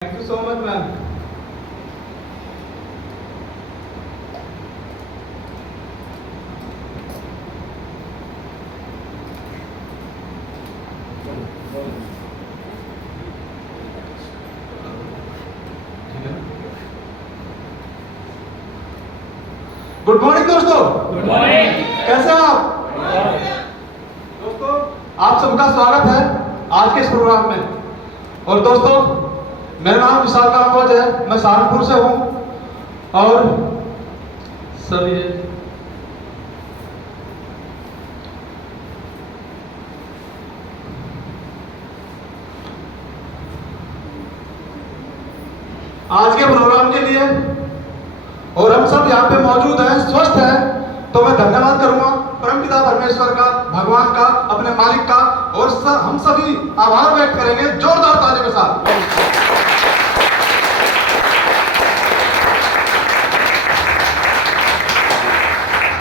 Thank you so much, ma'am. Good morning दोस्तों। Good morning. कैसे हैं आप दोस्तों? आप सबका स्वागत है आज के इस प्रोग्राम में। और दोस्तों, मेरा नाम विशाल कामोज है, मैं सहारनपुर से हूँ। और सब ये आज के प्रोग्राम के लिए और हम सब यहाँ पे मौजूद हैं, स्वस्थ हैं, तो मैं धन्यवाद करूंगा परमपिता परमेश्वर का, भगवान का, अपने मालिक का। और हम सभी आभार व्यक्त करेंगे जोरदार ताली के साथ।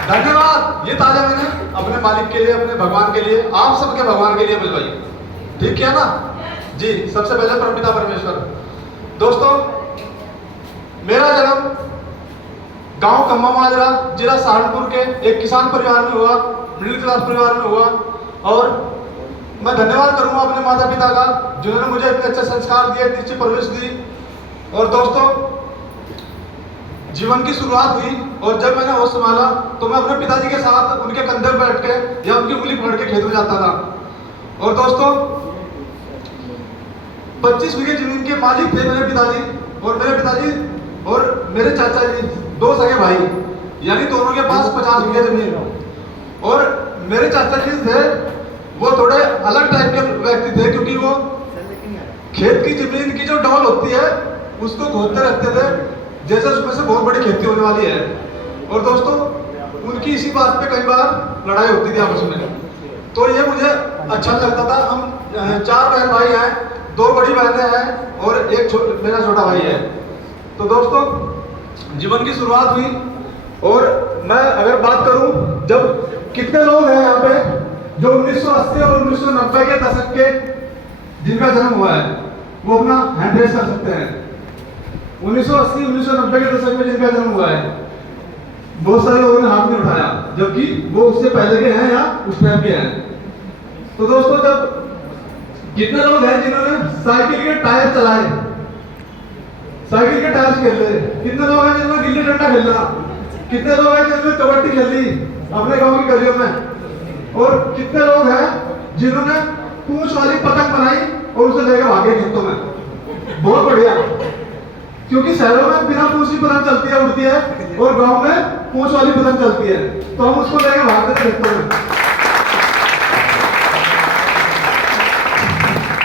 धन्यवाद। ये तालियां मैंने अपने मालिक के लिए, अपने भगवान के लिए, आप सबके भगवान के लिए बजवाई। ठीक किया ना जी। सबसे पहले परमपिता परमेश्वर। दोस्तों, मेरा जन्म गांव कम्मा माजरा, जिला सहारनपुर के एक किसान परिवार में हुआ, मिडिल क्लास परिवार में हुआ। और मैं धन्यवाद करूंगा अपने माता पिता का, जिन्होंने मुझे इतने अच्छे संस्कार दिए, इतनी अच्छी परवरिश दी। और दोस्तों, जीवन की शुरुआत हुई और जब मैंने होश संभाला तो मैं अपने पिताजी के साथ उनके कंधे पर बैठ के या उनकी उंगली पकड़ के खेत में जाता था। और दोस्तों, 25 बीघे जमीन के मालिक थे मेरे पिताजी। और मेरे पिताजी और मेरे चाचा जी, दो सगे भाई, यानी दोनों के पास 50 बीघे जमीन। और मेरे चाचा जी थे, वो थोड़े अलग टाइप के व्यक्ति थे, क्योंकि वो खेत की जमीन की जो डॉल होती है उसको खोदते रहते थे, जैसे उसमें से बहुत बड़ी खेती होने वाली है। और दोस्तों, उनकी इसी बात पे कई बार लड़ाई होती थी आपस में, तो ये मुझे अच्छा लगता था। हम 4 बहन भाई हैं, 2 बड़ी बहनें हैं और एक मेरा छोटा भाई है। तो दोस्तों, जीवन की शुरुआत हुई। और मैं अगर बात करूं, जब कितने लोग हैं यहाँ पे जो 1980 और 1990 के दशक के जिनका जन्म हुआ है, वो अपना हैंड रेस कर सकते हैं। 1980 1990 के दशक में जिनका जन्म हुआ है, बहुत सारे लोगों ने हाथ नहीं उठाया, जबकि वो उससे पहले के हैं या उस टाइम के हैं। तो दोस्तों, जब कितने लोग हैं जिन्होंने साइकिल के टायर चलाए, साइकिल के टायर खेले? कितने लोग हैं जिन्होंने गिल्ली डंडा खेला? कितने लोग हैं जिन्होंने कबड्डी खेली अपने गांव की गलियों में? और कितने लोग हैं जिन्होंने पूंछ वाली पतंग बनाई और उसे लेकर भागे खेतों में? बहुत बढ़िया, क्योंकि शहरों में बिना पूंछ की पतंग चलती है, उड़ती है, और गांव में पूंछ वाली पतंग चलती है, तो हम उसको लेकर भागते थे खेतों में।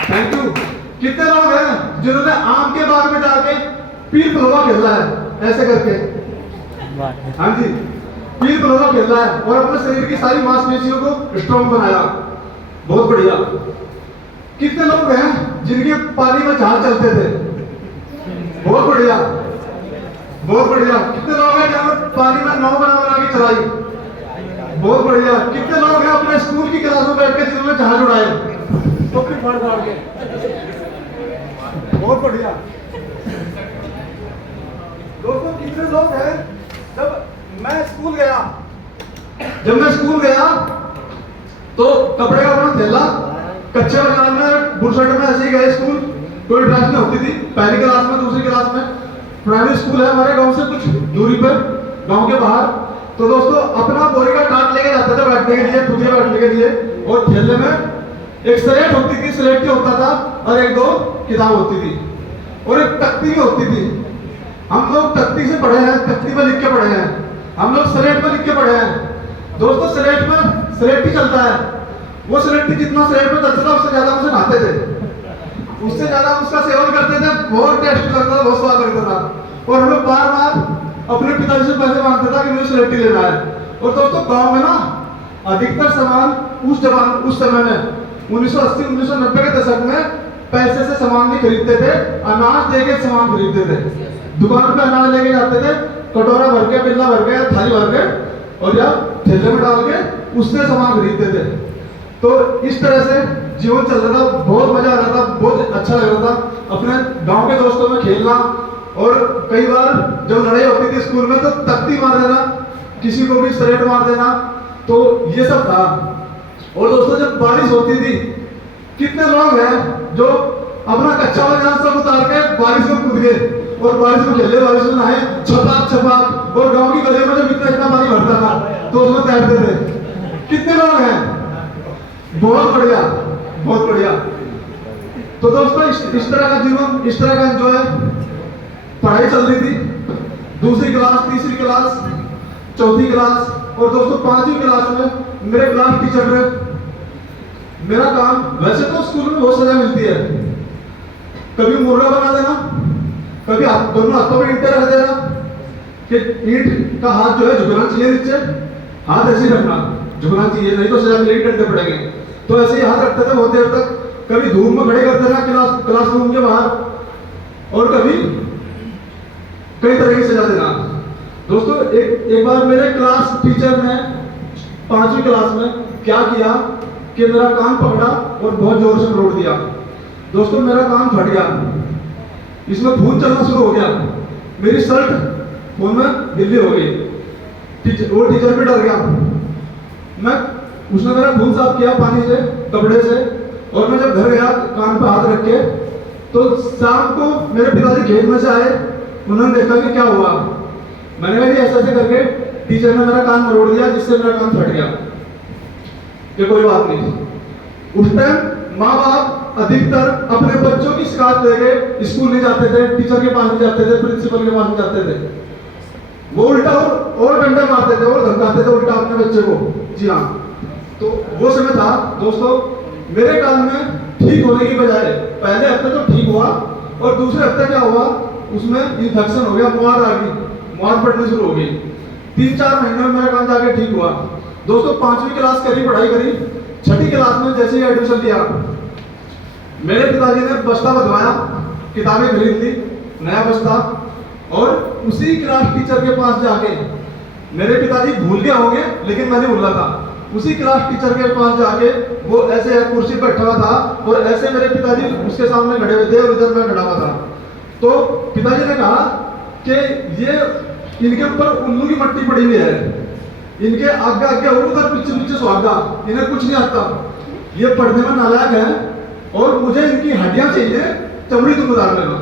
Thank you. कितने लोग हैं जिन्होंने आम के बाग में जाके पीर पलोवा खेला है, ऐसे करके? हाँ जी, पीर पलोवा खेला है और अपने शरीर की सारी मांसपेशियों को स्ट्रॉन्ग बनाया। बहुत बढ़िया। कितने लोग हैं जिनके पानी में जहाज चलते थे? बहुत बढ़िया, बहुत बढ़िया। कितने लोग हैं जिन्होंने पानी में नाव बना के चलाई? बहुत बढ़िया। कितने लोग हैं अपने स्कूल की क्लास में बैठ के जिन्होंने जहाज उड़ाए, टोपी फाड़ फाड़ के? बहुत बढ़िया। दोस्तों, कितने लोग हैं जब मैं स्कूल गया तो कपड़े का अपना थैला, कच्चे बाजार में बुरसट में ऐसे ही गए स्कूल, कोई ड्रेस नहीं होती थी। पहली क्लास में, दूसरी क्लास में, प्राइमरी स्कूल है हमारे गांव से कुछ दूरी पर, गांव के बाहर। तो दोस्तों, अपना बोरी का टाट लेके जाते थे बैठने के लिए, खुद बैठने के लिए। और थैले में एक स्लेट होती थी, स्लेट भी होता था, और 1-2 किताब होती थी, और एक तख्ती भी होती थी। हम लोग तख्ती से पढ़े हैं, तख्ती में लिख के पढ़े हैं, हम लोग स्लेट में लिख के पढ़े हैं। दोस्तों, स्लेट में स्लेट ही चलता है, वो स्लेट ही जितना स्लेट में चलता था उससे ज्यादा हम उसे खाते थे, उससे ज्यादा हम उसका सेवन करते थे। बहुत टेस्ट लगता था, बहुत स्वाद लगता था। और हम लोग बार बार अपने पिताजी से पैसे मांगते था कि मुझे स्लेट ही लेना है। और दोस्तों, गाँव में ना अधिकतर सामान उस समय में 1980 1990 के दशक में पैसे से सामान नहीं खरीदते थे, अनाज देके सामान खरीदते थे। दुकान पे अनाज लेके जाते थे, कटोरा भर के, बिल्ला भर के, थाली भर के, और या थैले में डाल के उससे सामान खरीदते थे। तो इस तरह से जीवन चल रहा था, बहुत मजा आ रहा था, बहुत अच्छा लग रहा था। अपने गांव के दोस्तों में खेलना, और कई बार जब लड़ाई होती थी स्कूल में तो तख्ती मार देना, किसी को भी स्लेट मार देना, तो ये सब था। और दोस्तों जब बारिश होती थी, कितने लोग हैं जो अपना कच्चा मकान सब उतार के बारिश में कूद गए और बारिश में खेले, बारिश में नहाए, छपाक छपाक, और गांव की गलियों में जब इतना पानी भरता था तो उसमें तैरते थे। कितने लोग हैं, बहुत बढ़िया, बहुत बढ़िया। तो दोस्तों इस तरह का जीवन, इस तरह का एंजॉय, पढ़ाई चल रही थी, दूसरी क्लास, तीसरी क्लास, चौथी क्लास, और दोस्तों 5वीं क्लास में मेरे क्लास टीचर ने मेरा काम, वैसे तो स्कूल में बहुत सजा मिलती है, कभी मुर्गा बना देना, कभी दोनों हाथों में ईंटें रख देना कि ईंट का हाथ जो है झुकना चाहिए नीचे, हाथ ऐसे ही रखना, झुकना चाहिए, नहीं तो सजा मिलेगी, डंडे पड़ेंगे। तो ऐसे ही हाथ रखते थे बहुत देर तक, कभी धूप में खड़े कर देना क्लासरूम के बाहर, और कभी कई तरह की सजा देना। दोस्तों एक बार मेरे क्लास टीचर ने 5वीं क्लास में क्या किया कि मेरा कान पकड़ा और बहुत जोर से मरोड़ दिया। दोस्तों मेरा कान फट गया, इसमें खून चलना शुरू हो गया, मेरी शर्ट खून में गिल्ली हो गई, वो टीचर भी डर गया। उसने मेरा खून साफ किया पानी से, कपड़े से, और मैं जब घर गया कान पे हाथ रख के, तो शाम को मेरे पिताजी खेत में से आए, उन्होंने देखा कि क्या हुआ। मैंने कहा ऐसे ऐसे करके टीचर ने मेरा कान मरोड़ दिया जिससे मेरा कान फट गया, कि कोई बात नहीं। उस टाइम माँ बाप अधिकतर अपने बच्चों की शिकायत लेके स्कूल नहीं जाते थे, टीचर के पास नहीं जाते थे, प्रिंसिपल के पास नहीं जाते थे, वो उल्टा और डंडे मारते थे और धमकाते थे उल्टा अपने बच्चे को। जी हाँ, तो वो समय था दोस्तों, मेरे कान में ठीक होने की बजाय पहले हफ्ते तो ठीक हुआ, और दूसरे हफ्ते क्या हुआ, उसमें इन्फेक्शन हो गया, मुहार आ गई, मुहार पड़नी शुरू हो गई। 3-4 महीने में मेरा कान जाके ठीक हुआ। दोस्तों 5वीं क्लास करी, पढ़ाई करी, 6ठी क्लास में जैसे ही एडमिशन लिया, मेरे पिताजी ने बस्ता बंधवाया, किताबें खरीद ली, नया बस्ता, और उसी क्लास टीचर के पास जाके, मेरे पिताजी भूल गए होंगे लेकिन मैंने भूला था, उसी क्लास टीचर के पास जाके, वो ऐसे कुर्सी पर बैठा हुआ था और ऐसे मेरे पिताजी उसके सामने खड़े हुए थे और इधर मैं खड़ा हुआ था। तो पिताजी ने कहा कि ये इनके ऊपर उल्लू की मट्टी पड़ी हुई है, इनके आगे आगे और उधर पीछे पीछे सुहागा, इन्हें कुछ नहीं आता, ये पढ़ने में नालायक है, और मुझे इनकी हड्डियां चाहिए, चमड़ी तुम उतार लेना।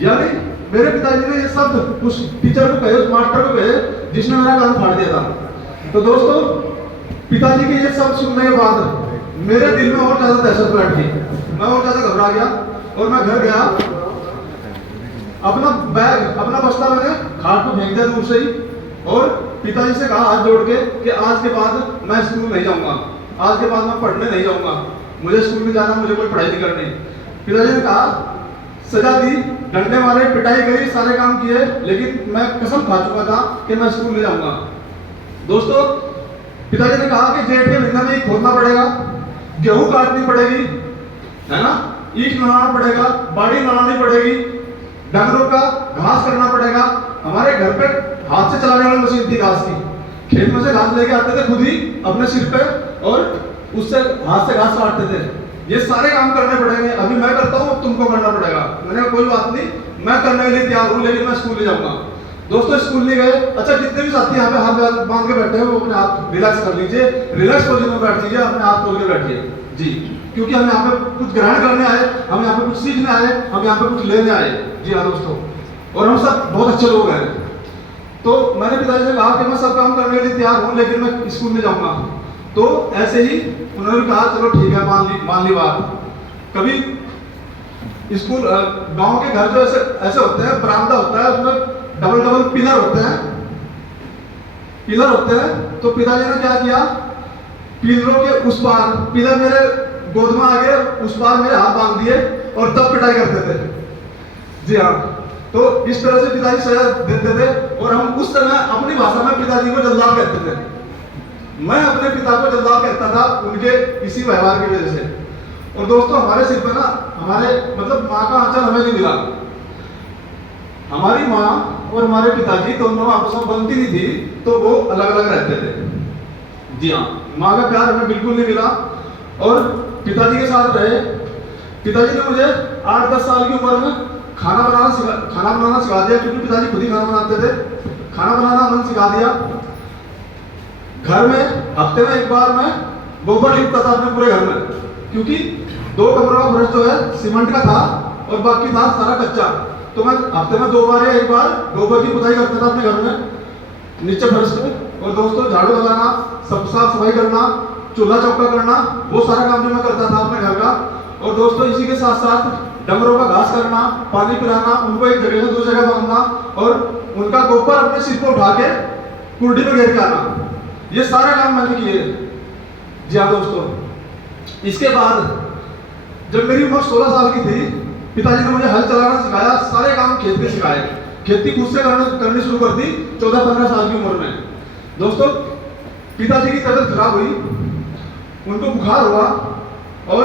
यानी मेरे पिताजी ने ये शब्द उस टीचर को कहे, उस मास्टर को कहे जिसने मेरा कान फाड़ दिया था। तो दोस्तों पिताजी के ये शब्द सुनने के बाद मेरे दिल में और ज्यादा दहशत बैठ गई, मैं और ज्यादा घबरा गया, और मैं घर गया, अपना बैग, अपना बस्ता मैंने खाट पर फेंक दिया दूर से ही, और पिताजी से कहा हाथ जोड़ के कि आज के बाद मैं स्कूल नहीं जाऊंगा, आज के बाद मैं पढ़ने नहीं जाऊंगा, मुझे स्कूल में जाना, मुझे कोई पढ़ाई नहीं करनी। पिताजी ने कहा, सजा दी, डंडे मारे, पिटाई करी, सारे काम किए, लेकिन मैं कसम खा चुका था कि मैं स्कूल नहीं जाऊंगा। दोस्तों पिताजी ने कहा कि जेठ के महीने में खोदना पड़ेगा, गेहूं काटनी पड़ेगी, है ना, ईख लगाना पड़ेगा, बाड़ी लगानी पड़ेगी, डंगरों का घास करना पड़ेगा। हमारे घर पे हाथ से चलाने वाली मशीन थी घास की, खेत में से घास लेके आते थे खुद ही अपने सिर पे, और उससे हाथ से घास काटते थे। ये सारे काम करने पड़ेंगे, अभी मैं करता हूँ, तुमको करना पड़ेगा। मैंने कहा कोई बात नहीं, मैं करने के लिए तैयार हूँ, लेकिन मैं स्कूल नहीं जाऊंगा। दोस्तों स्कूल नहीं गए। अच्छा, जितने भी साथी यहाँ पे हाथ बांध के बैठे हैं वो अपने हाथ रिलैक्स कर लीजिए, रिलैक्स पोजीशन में बैठ लीजिए, अपने हाथ खोल के बैठिए जी, क्योंकि हम यहाँ पे कुछ ग्रहण करने आए, हम यहाँ पे कुछ सीखने आए, हम यहाँ पे कुछ लेने आए। जी हाँ दोस्तों, और हम सब बहुत अच्छे लोग हैं। तो मैंने पिताजी से कहा कि मैं सब काम करने के लिए तैयार हूँ, लेकिन मैं स्कूल में जाऊंगा। तो ऐसे ही उन्होंने कहा चलो ठीक है, मान ली बात। कभी स्कूल, गांव के घर जो ऐसे होते हैं, बरामदा होता है, उसमें डबल पिलर होते हैं, तो पिताजी ने क्या किया, पिलरों के उस पार, पिलर मेरे गोद में आ गए, उस पार मेरे हाथ बांध दिए और तब पिटाई करते थे। जी हाँ, तो इस तरह से पिताजी सजा देते थे, और हम उस समय अपनी भाषा में पिताजी को जल्लाद कहते थे। मैं अपने पिता को जल्लाद कहता था उनके इसी व्यवहार की वजह से। और दोस्तों हमारे सिर पे ना, हमारे मतलब माँ का आंचल हमें नहीं मिला। हमारी माँ और हमारे पिताजी दोनों आपस में बनती नहीं थी, तो वो अलग अलग रहते थे। जी हाँ, माँ का प्यार हमें बिल्कुल नहीं मिला, और पिताजी के साथ रहे। पिताजी ने मुझे 8-10 साल की उम्र में खाना बनाना सिखा दिया, क्योंकि पिताजी खुद ही खाना बनाते थे। खाना बनाना मन सिखा दिया। घर में हफ्ते में एक बार मैं गोबर लिपता था अपने पूरे घर में, क्योंकि 2 कमरों का फर्श जो है सीमेंट का था और बाकी था सारा कच्चा। तो मैं हफ्ते में 2 बार या 1 बार गोबर की पुताई करता था अपने घर में नीचे फर्श पे। और दोस्तों झाड़ू लगाना, सब साफ सफाई करना, चूल्हा चौका करना, वो सारा काम जो मैं करता था अपने घर का। और दोस्तों इसी के साथ साथ डंगरों का घास करना, पानी पिलाना, उनको एक जगह से दूसरी जगह बांधना और उनका गोबर अपने सिर पर उठा के कुर्डी में घेर के आना, ये सारे काम मैंने किए। जी हाँ दोस्तों, इसके बाद जब मेरी उम्र 16 साल की थी, पिताजी ने मुझे हल चलाना सिखाया, सारे काम खेत में सिखाए। खेती खुद से करनी शुरू कर दी 14-15 साल की उम्र में। दोस्तों पिताजी की तबीयत खराब हुई, उनको बुखार हुआ और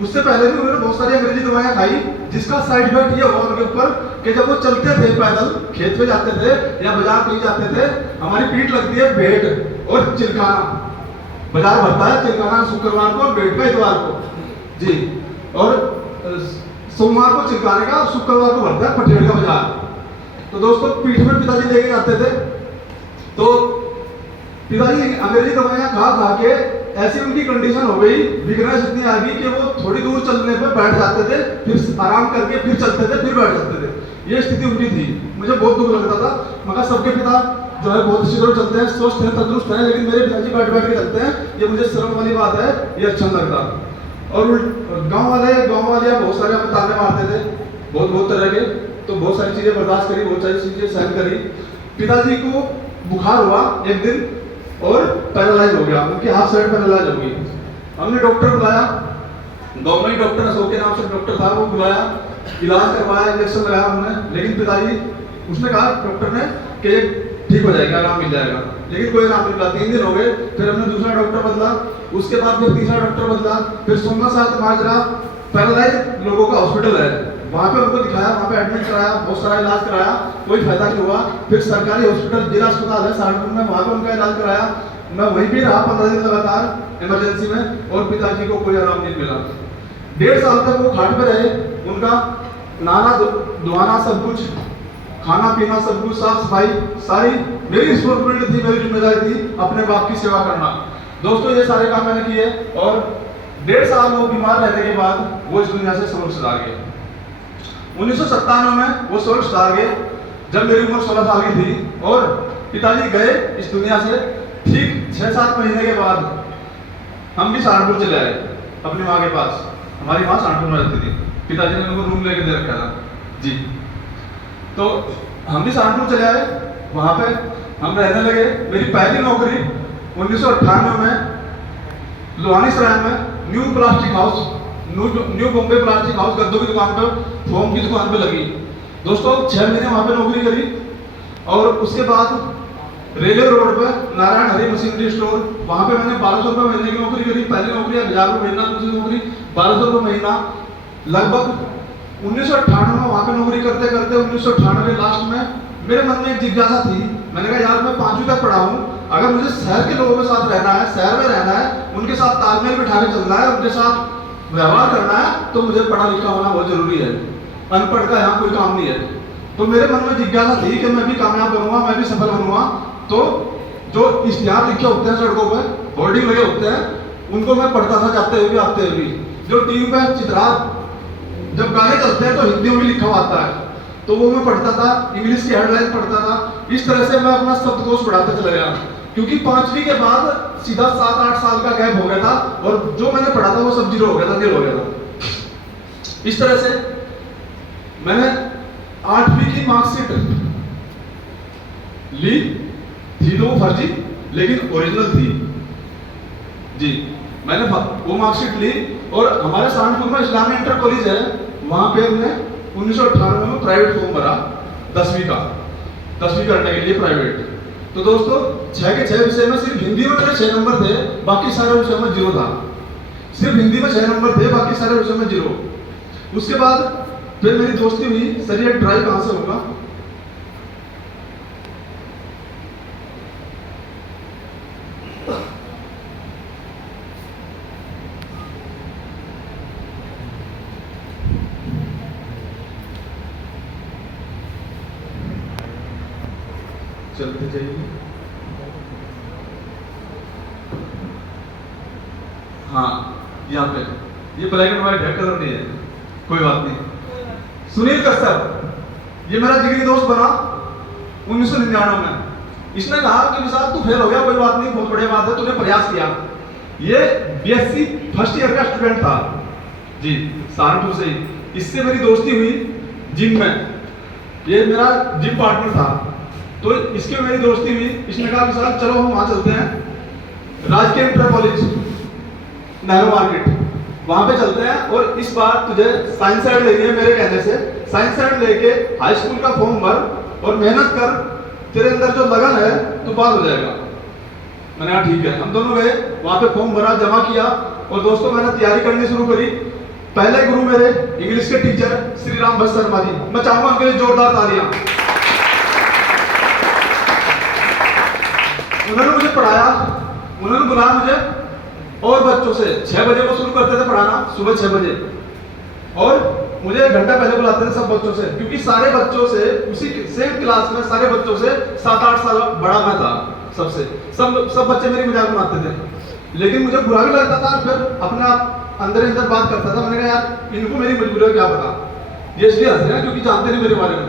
उससे पहले भी उन्होंने बहुत सारी अंग्रेजी दवाइयां खाई, जिसका साइड इफेक्ट ये हुआ उनके ऊपर कि जब वो चलते थे पैदल खेत पे जाते थे या बाजार कहीं जाते थे, हमारी पीठ लगती है भेंट और चिलकाना। बाजार भरता है चिलकाना शुक्रवार को, भेंट का इतवार को जी, और सोमवार को चिलकाने का, शुक्रवार को भरता है पटेड़ का बाजार। तो दोस्तों पीठ में पिताजी लेके जाते थे। तो पिताजी अंग्रेजी दवाइयां खा खा के ऐसी उनकी कंडीशन हो गई, वीकनेस इतनी आ गई कि वो थोड़ी दूर चलने पे बैठ जाते थे, फिर आराम करके फिर चलते थे, फिर बैठ जाते थे। ये स्थिति उनकी थी। मुझे बहुत दुख लगता था। मगर सबके पिता जो है बहुत अच्छी तरह चलते हैं, स्वस्थ हैं, तंदुरुस्त हैं, लेकिन मेरे पिताजी बैठ बैठ के चलते हैं, ये मुझे शर्म वाली बात है, ये अच्छा नहीं लगता। और गाँव वाले बहुत सारे हमें ताने मारते थे, बहुत तरह के। तो बहुत सारी चीजें बर्दाश्त करी, बहुत सारी चीजें सहन करी। पिताजी को बुखार हुआ एक दिन और पैरालाइज हो गया, उनकी हाफ साइड पैरालाइज हो गई। हमने डॉक्टर बुलाया, गवर्नमेंट डॉक्टर अशोक के नाम से डॉक्टर था, वो बुलाया, इलाज करवाया, इंजेक्शन लगाया हमने। लेकिन पिताजी, उसने कहा डॉक्टर ने कि ठीक हो जाएगा, आराम मिल जाएगा, लेकिन कोई आराम नहीं मिला। 3 दिन हो गए, फिर हमने दूसरा डॉक्टर बदला, उसके बाद फिर तीसरा डॉक्टर बदला, फिर सोमनाथ साथ माजरा पैरालाइज लोगों का हॉस्पिटल है, वहाँ पे उनको दिखाया, वहाँ पे एडमिट कराया, बहुत सारा इलाज कराया, कोई फायदा नहीं हुआ। फिर सरकारी हॉस्पिटल जिला अस्पताल है सहारनपुर में, वहाँ पे उनका इलाज कराया। मैं वहीं भी रहा 15 दिन लगातार इमरजेंसी में, और पिताजी को कोई आराम नहीं मिला। 1.5 साल तक वो खाट पे रहे। उनका नहाना धोना सब कुछ, खाना पीना सब कुछ, साफ सफाई सारी मेरी रिस्पॉन्सिबिलिटी थी, मेरी जिम्मेदारी थी अपने बाप की सेवा करना। दोस्तों ये सारे काम मैंने किए और 1.5 साल वो बीमार रहने के बाद वो इस दुनिया से स्वर्ग सिधार गए। 1997 में वो स्वर्ग सिधार गए जब मेरी उम्र 16 साल की थी। और पिताजी गए इस दुनिया से ठीक 6-7 महीने के बाद हम भी सहारनपुर चले आए अपनी माँ के पास। हमारी माँ सहारनपुर में रहती थी, पिताजी ने उनको रूम लेके दे रखा था जी। तो हम भी सहारनपुर चले आए, वहाँ पे हम रहने लगे। मेरी पहली नौकरी 1998 में लोहानी सराय में new plastic house, new Bombay plastic house गद्दों की दुकान पर, फोम की दुकान पे लगी। दोस्तों 6 महीने वहाँ पे नौकरी करी। और उसके बाद रेलवे रोड पे नारायण हरी मशीनरी स्टोर, वहाँ पे मैंने 1200 रुपये महीने की नौकरी करी। पहली नौकरी 1000 रुपये महीना, दूसरी नौकरी 1200 रुपये महीना। लगभग 1998 में वहाँ पे नौकरी करते करते 1998 लास्ट में मेरे मन में एक जिज्ञासा थी। मैंने कहा यार मैं 5वीं तक पढ़ा हूँ, अगर मुझे शहर के लोगों के साथ रहना है, शहर में रहना है, उनके साथ तालमेल बिठा के चलना है, उनके साथ व्यवहार करना है, तो मुझे पढ़ा लिखा होना बहुत जरूरी है। अनपढ़ का यहाँ कोई काम नहीं है। तो मेरे मन में जिज्ञासा थी कि मैं भी कामयाब बनूंगा, मैं भी सफल बनूंगा। तो जो इश्तिहार लिखे होते हैं सड़कों पे, होर्डिंग लगे होते हैं, उनको मैं पढ़ता था जाते हुए भी आते हुए भी। जो टीवी पे चित्रात जब गाने चलते हैं तो हिंदी में भी लिखा हुआ आता है, तो वो मैं पढ़ता था, इंग्लिश की हेडलाइन पढ़ता था। इस तरह से मैं अपना शब्दकोश बढ़ाते चला गया, क्योंकि 5वीं के बाद सीधा 7-8 साल का गैप हो गया था और जो मैंने पढ़ा था वो सब जीरो हो गया था, नील हो गया था। इस तरह से मैंने 8वीं की मार्कशीट ली थी, तो वो फर्जी लेकिन ओरिजिनल थी जी। मैंने वो मार्कशीट ली और हमारे सहारनपुर में इस्लामी इंटर कॉलेज है, वहां पे हमने 1998 में प्राइवेट फॉर्म भरा 10वीं करने के लिए प्राइवेट। तो दोस्तों 6 के 6 विषय में सिर्फ हिंदी में मेरे 6 नंबर थे, बाकी सारे विषय में 0 था। सिर्फ हिंदी में 6 नंबर थे, बाकी सारे विषय में 0। उसके बाद फिर मेरी दोस्ती हुई, सर ये ट्राई कहाँ से होगा। चलते जाइए। हाँ, यहाँ पे ये ब्लैक एंड व्हाइट है, कलर नहीं है, कोई बात नहीं। सुनील कश्यप, ये मेरा जिगरी दोस्त बना 1999 में। इसने कहा कि विशाल तू फेल हो गया, कोई बात नहीं, बहुत बढ़िया बात है, तूने प्रयास किया। ये बीएससी फर्स्ट ईयर का स्टूडेंट था जी, सहारनपुर से ही। इससे मेरी दोस्ती हुई जिम में, ये मेरा जिम पार्टनर था, तो इसके मेरी दोस्ती हुई। इसने कहा विशाल चलो हम वहाँ चलते हैं, राजकीय इंटर कॉलेज नेहरू मार्केट, वहां पे चलते हैं, और इस बार तुझे साइंस साइड लेनी है मेरे कहने से। साइंस साइड लेके हाई स्कूल का फॉर्म भर और मेहनत कर, तेरे अंदर जो लगन है तो पास हो जाएगा। मैंने कहा ठीक है। हम दोनों गए, वहां पे फॉर्म भरा, जमा किया, और दोस्तों मैंने तैयारी करनी शुरू करी। पहले गुरु मेरे इंग्लिश के टीचर श्री राम भट्ट शर्मा जी, मैं चाहूंगा उनके लिए जोरदार तालियां। उन्होंने मुझे पढ़ाया, उन्होंने बुलाया मुझे और बच्चों से। 6 बजे वो शुरू करते थे पढ़ाना, सुबह 6 बजे, और मुझे 1 घंटा पहले बुलाते थे सब बच्चों से, क्योंकि सारे बच्चों से उसी सेम क्लास में सारे बच्चों से 7-8 साल बड़ा मैं था सबसे। सब बच्चे मेरी मजाक बनाते थे, लेकिन मुझे बुरा भी लगता था। फिर अपने आप अंदर अंदर बात करता था, मैंने कहा यार इनको मेरी मजबूरी क्या पता, ये इसलिए हंस रहे हैं क्योंकि जानते नहीं मेरे बारे में।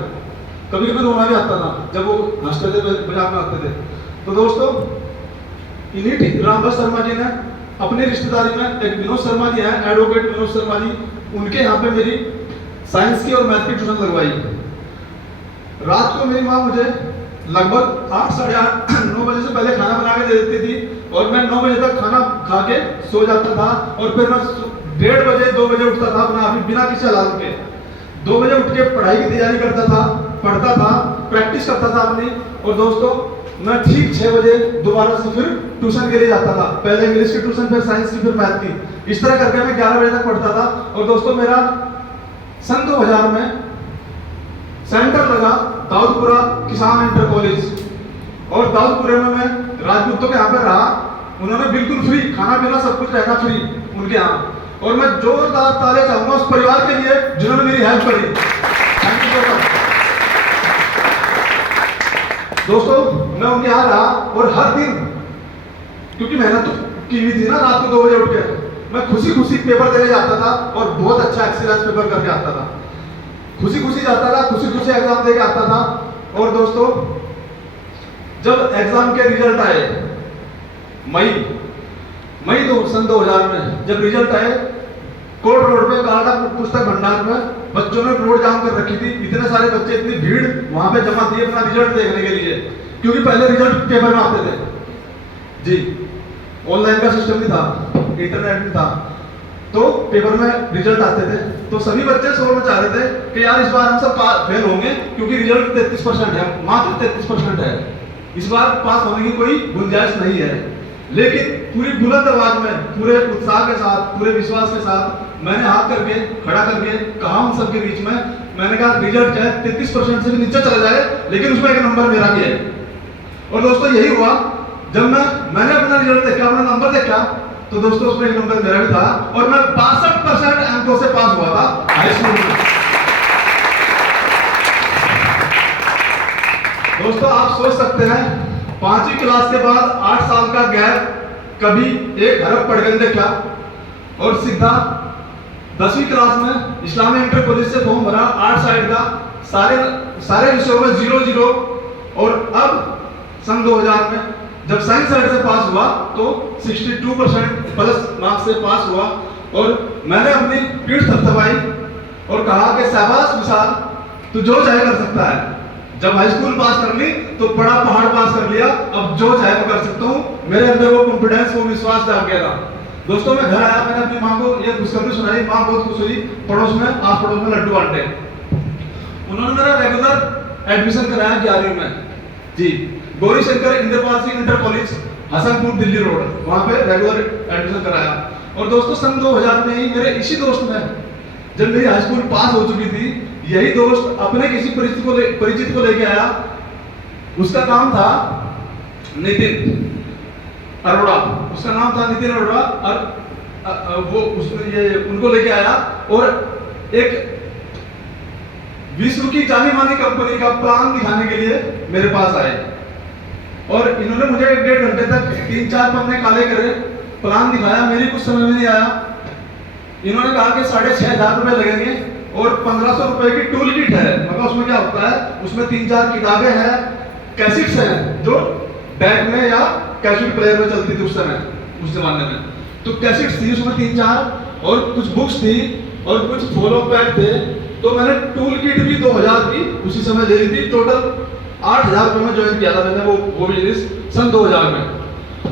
कभी कभी रोना भी आता था जब वो हंसते थे, मजाक बनाते थे। तो दोस्तों इन्हीं राम भट्ट शर्मा जी ने अपनी रिश्तेदारी में एक विनोद शर्मा जी हैं, एडवोकेट विनोद शर्मा जी, उनके यहाँ पे मेरी साइंस की और मैथ की ट्यूशन लगवाई। रात को मेरी माँ मुझे लगभग 8, साढ़े 8, 9 बजे से पहले खाना बना के दे देती थी, और मैं 9 बजे तक खाना खा के सो जाता था, और फिर मैं 1:30 बजे 2 बजे उठता था अपना, अभी बिना किसी अलार्म के 2 बजे उठ के पढ़ाई की तैयारी करता था, पढ़ता था, प्रैक्टिस करता था अपनी। और दोस्तों मैं ठीक 6 बजे दोबारा से फिर ट्यूशन के लिए जाता था, पहले इंग्लिश की ट्यूशन, फिर साइंस की, फिर मैथ की। इस तरह करके मैं 11 बजे तक पढ़ता था। और दोस्तों मेरा सन 2000 में सेंटर लगा दाऊदपुरा किसान इंटर कॉलेज, और दाऊदपुरे में मैं राजपूतों के यहाँ पे रहा। उन्होंने बिल्कुल फ्री खाना पीना सब कुछ रहना फ्री उनके यहाँ, और मैं जोरदार ताली चाहूंगा उस परिवार के लिए जिन्होंने मेरी हेल्प करी। थैंक यू सो मच दोस्तों। मैं उनके यहाँ रहा, और हर दिन, क्योंकि मेहनत तो की हुई थी ना, रात को 2 बजे उठ के मैं खुशी खुशी पेपर देने जाता था, और बहुत अच्छा एक्सीलेंस पेपर करके आता था, खुशी खुशी जाता था, खुशी खुशी एग्जाम देके आता था। और दोस्तों जब एग्जाम के रिजल्ट आए मई सन 2000 में, जब रिजल्ट आए, कोर्ट रोड पे कालका पुस्तक भंडार में बच्चों ने रोड जाम कर रखी थी। इतने सारे बच्चे, इतनी भीड़ वहां पे जमा थी अपना रिजल्ट देखने के लिए, क्योंकि पहले रिजल्ट पेपर में आते थे जी, ऑनलाइन का सिस्टम नहीं था, इंटरनेट नहीं था, तो पेपर में रिजल्ट आते थे। तो सभी बच्चे शोर मचा रहे थे कि यार इस बार हम सब फेल होंगे, क्योंकि रिजल्ट 33% है, मात्र 33% है, इस बार पास होने की कोई गुंजाइश नहीं है। लेकिन पूरी बुलंद आवाज में, पूरे उत्साह के साथ, पूरे विश्वास के साथ मैंने हाथ करके खड़ा करके कहा उन सबके बीच में, मैंने कहा रिजल्ट चाहे 33% से भी नीचे चला जाए, लेकिन उसमें एक नंबर मेरा भी है। और दोस्तों यही हुआ, जब मैंने अपना रिजल्ट देखा, अपना नंबर देखा, तो दोस्तों उसमें एक नंबर मेरा भी था, और मैं 62% अंकों से पास हुआ था हाई स्कूल में। दोस्तों आप सोच सकते हैं 5वीं क्लास के बाद 8 साल का गैप, कभी एक हरफ पढ़ गए देखा, और सीधा 10वीं क्लास में इस्लामी इंटर कॉलेज से फॉर्म भरा, 8 साइड का, सारे विषयों में 0-0। और अब सन 2000 में जब साइंस साइड से पास हुआ तो 62% प्लस मार्क्स से पास हुआ, और मैंने अपनी पीठ थपथपाई और कहा कि शाबाश विशाल, तू जो चाहे कर सकता है। जब हाई स्कूल पास कर ली तो बड़ा पहाड़ पास कर लिया, अब जो चाहे मैं कर सकता हूँ। मेरे अंदर वो कॉन्फिडेंस, वो विश्वास जाग गया था। दोस्तों मैं घर आया, मैंने अपनी माँ को ये खुशखबरी सुनाई, माँ बहुत खुश हुई, पड़ोस में आस पड़ोस में लड्डू बांटे। उन्होंने मेरा रेगुलर एडमिशन कराया 11वीं में जी, Gauri Shankar Indrapal Singh inter college Hasanpur Delhi road, वहां पे रेगुलर एडमिशन कराया। और दोस्तों सन 2000 में ही मेरे इसी दोस्त ने, जब मेरी हाई स्कूल पास हो चुकी थी, यही दोस्त अपने किसी परिचित को लेके आया, उसका नाम था नितिन अरोड़ा, उसका नाम था नितिन अरोड़ा, और वो उसने ये उनको लेके आया, और एक विश्व की जानी मानी कंपनी का प्लान दिखाने के लिए मेरे पास आए। और इन्होंने मुझे 1-1.5 घंटे तक 3-4 पन्ने काले करे, प्लान दिखाया, मेरी कुछ समझ में नहीं आया। इन्होंने कहा कि 6,500 रुपए लगेंगे और 1,500 रुपए की टूल किट है। मतलब उसमें क्या होता है, उसमें 3-4 किताबें हैं, कैसेट्स हैं जो बैग में या कैसेट प्लेयर में चलती थी उस समय, उस जमाने में। तो कैसेट्स थी उसमें 3-4 और कुछ बुक्स थी और कुछ फॉलो पैड थे। तो मैंने टूल किट भी 2,000 की उसी समय ले ली थी। टोटल 8,000 रुपए में ज्वाइन किया था मैंने वो बिजनेस सन 2000 में।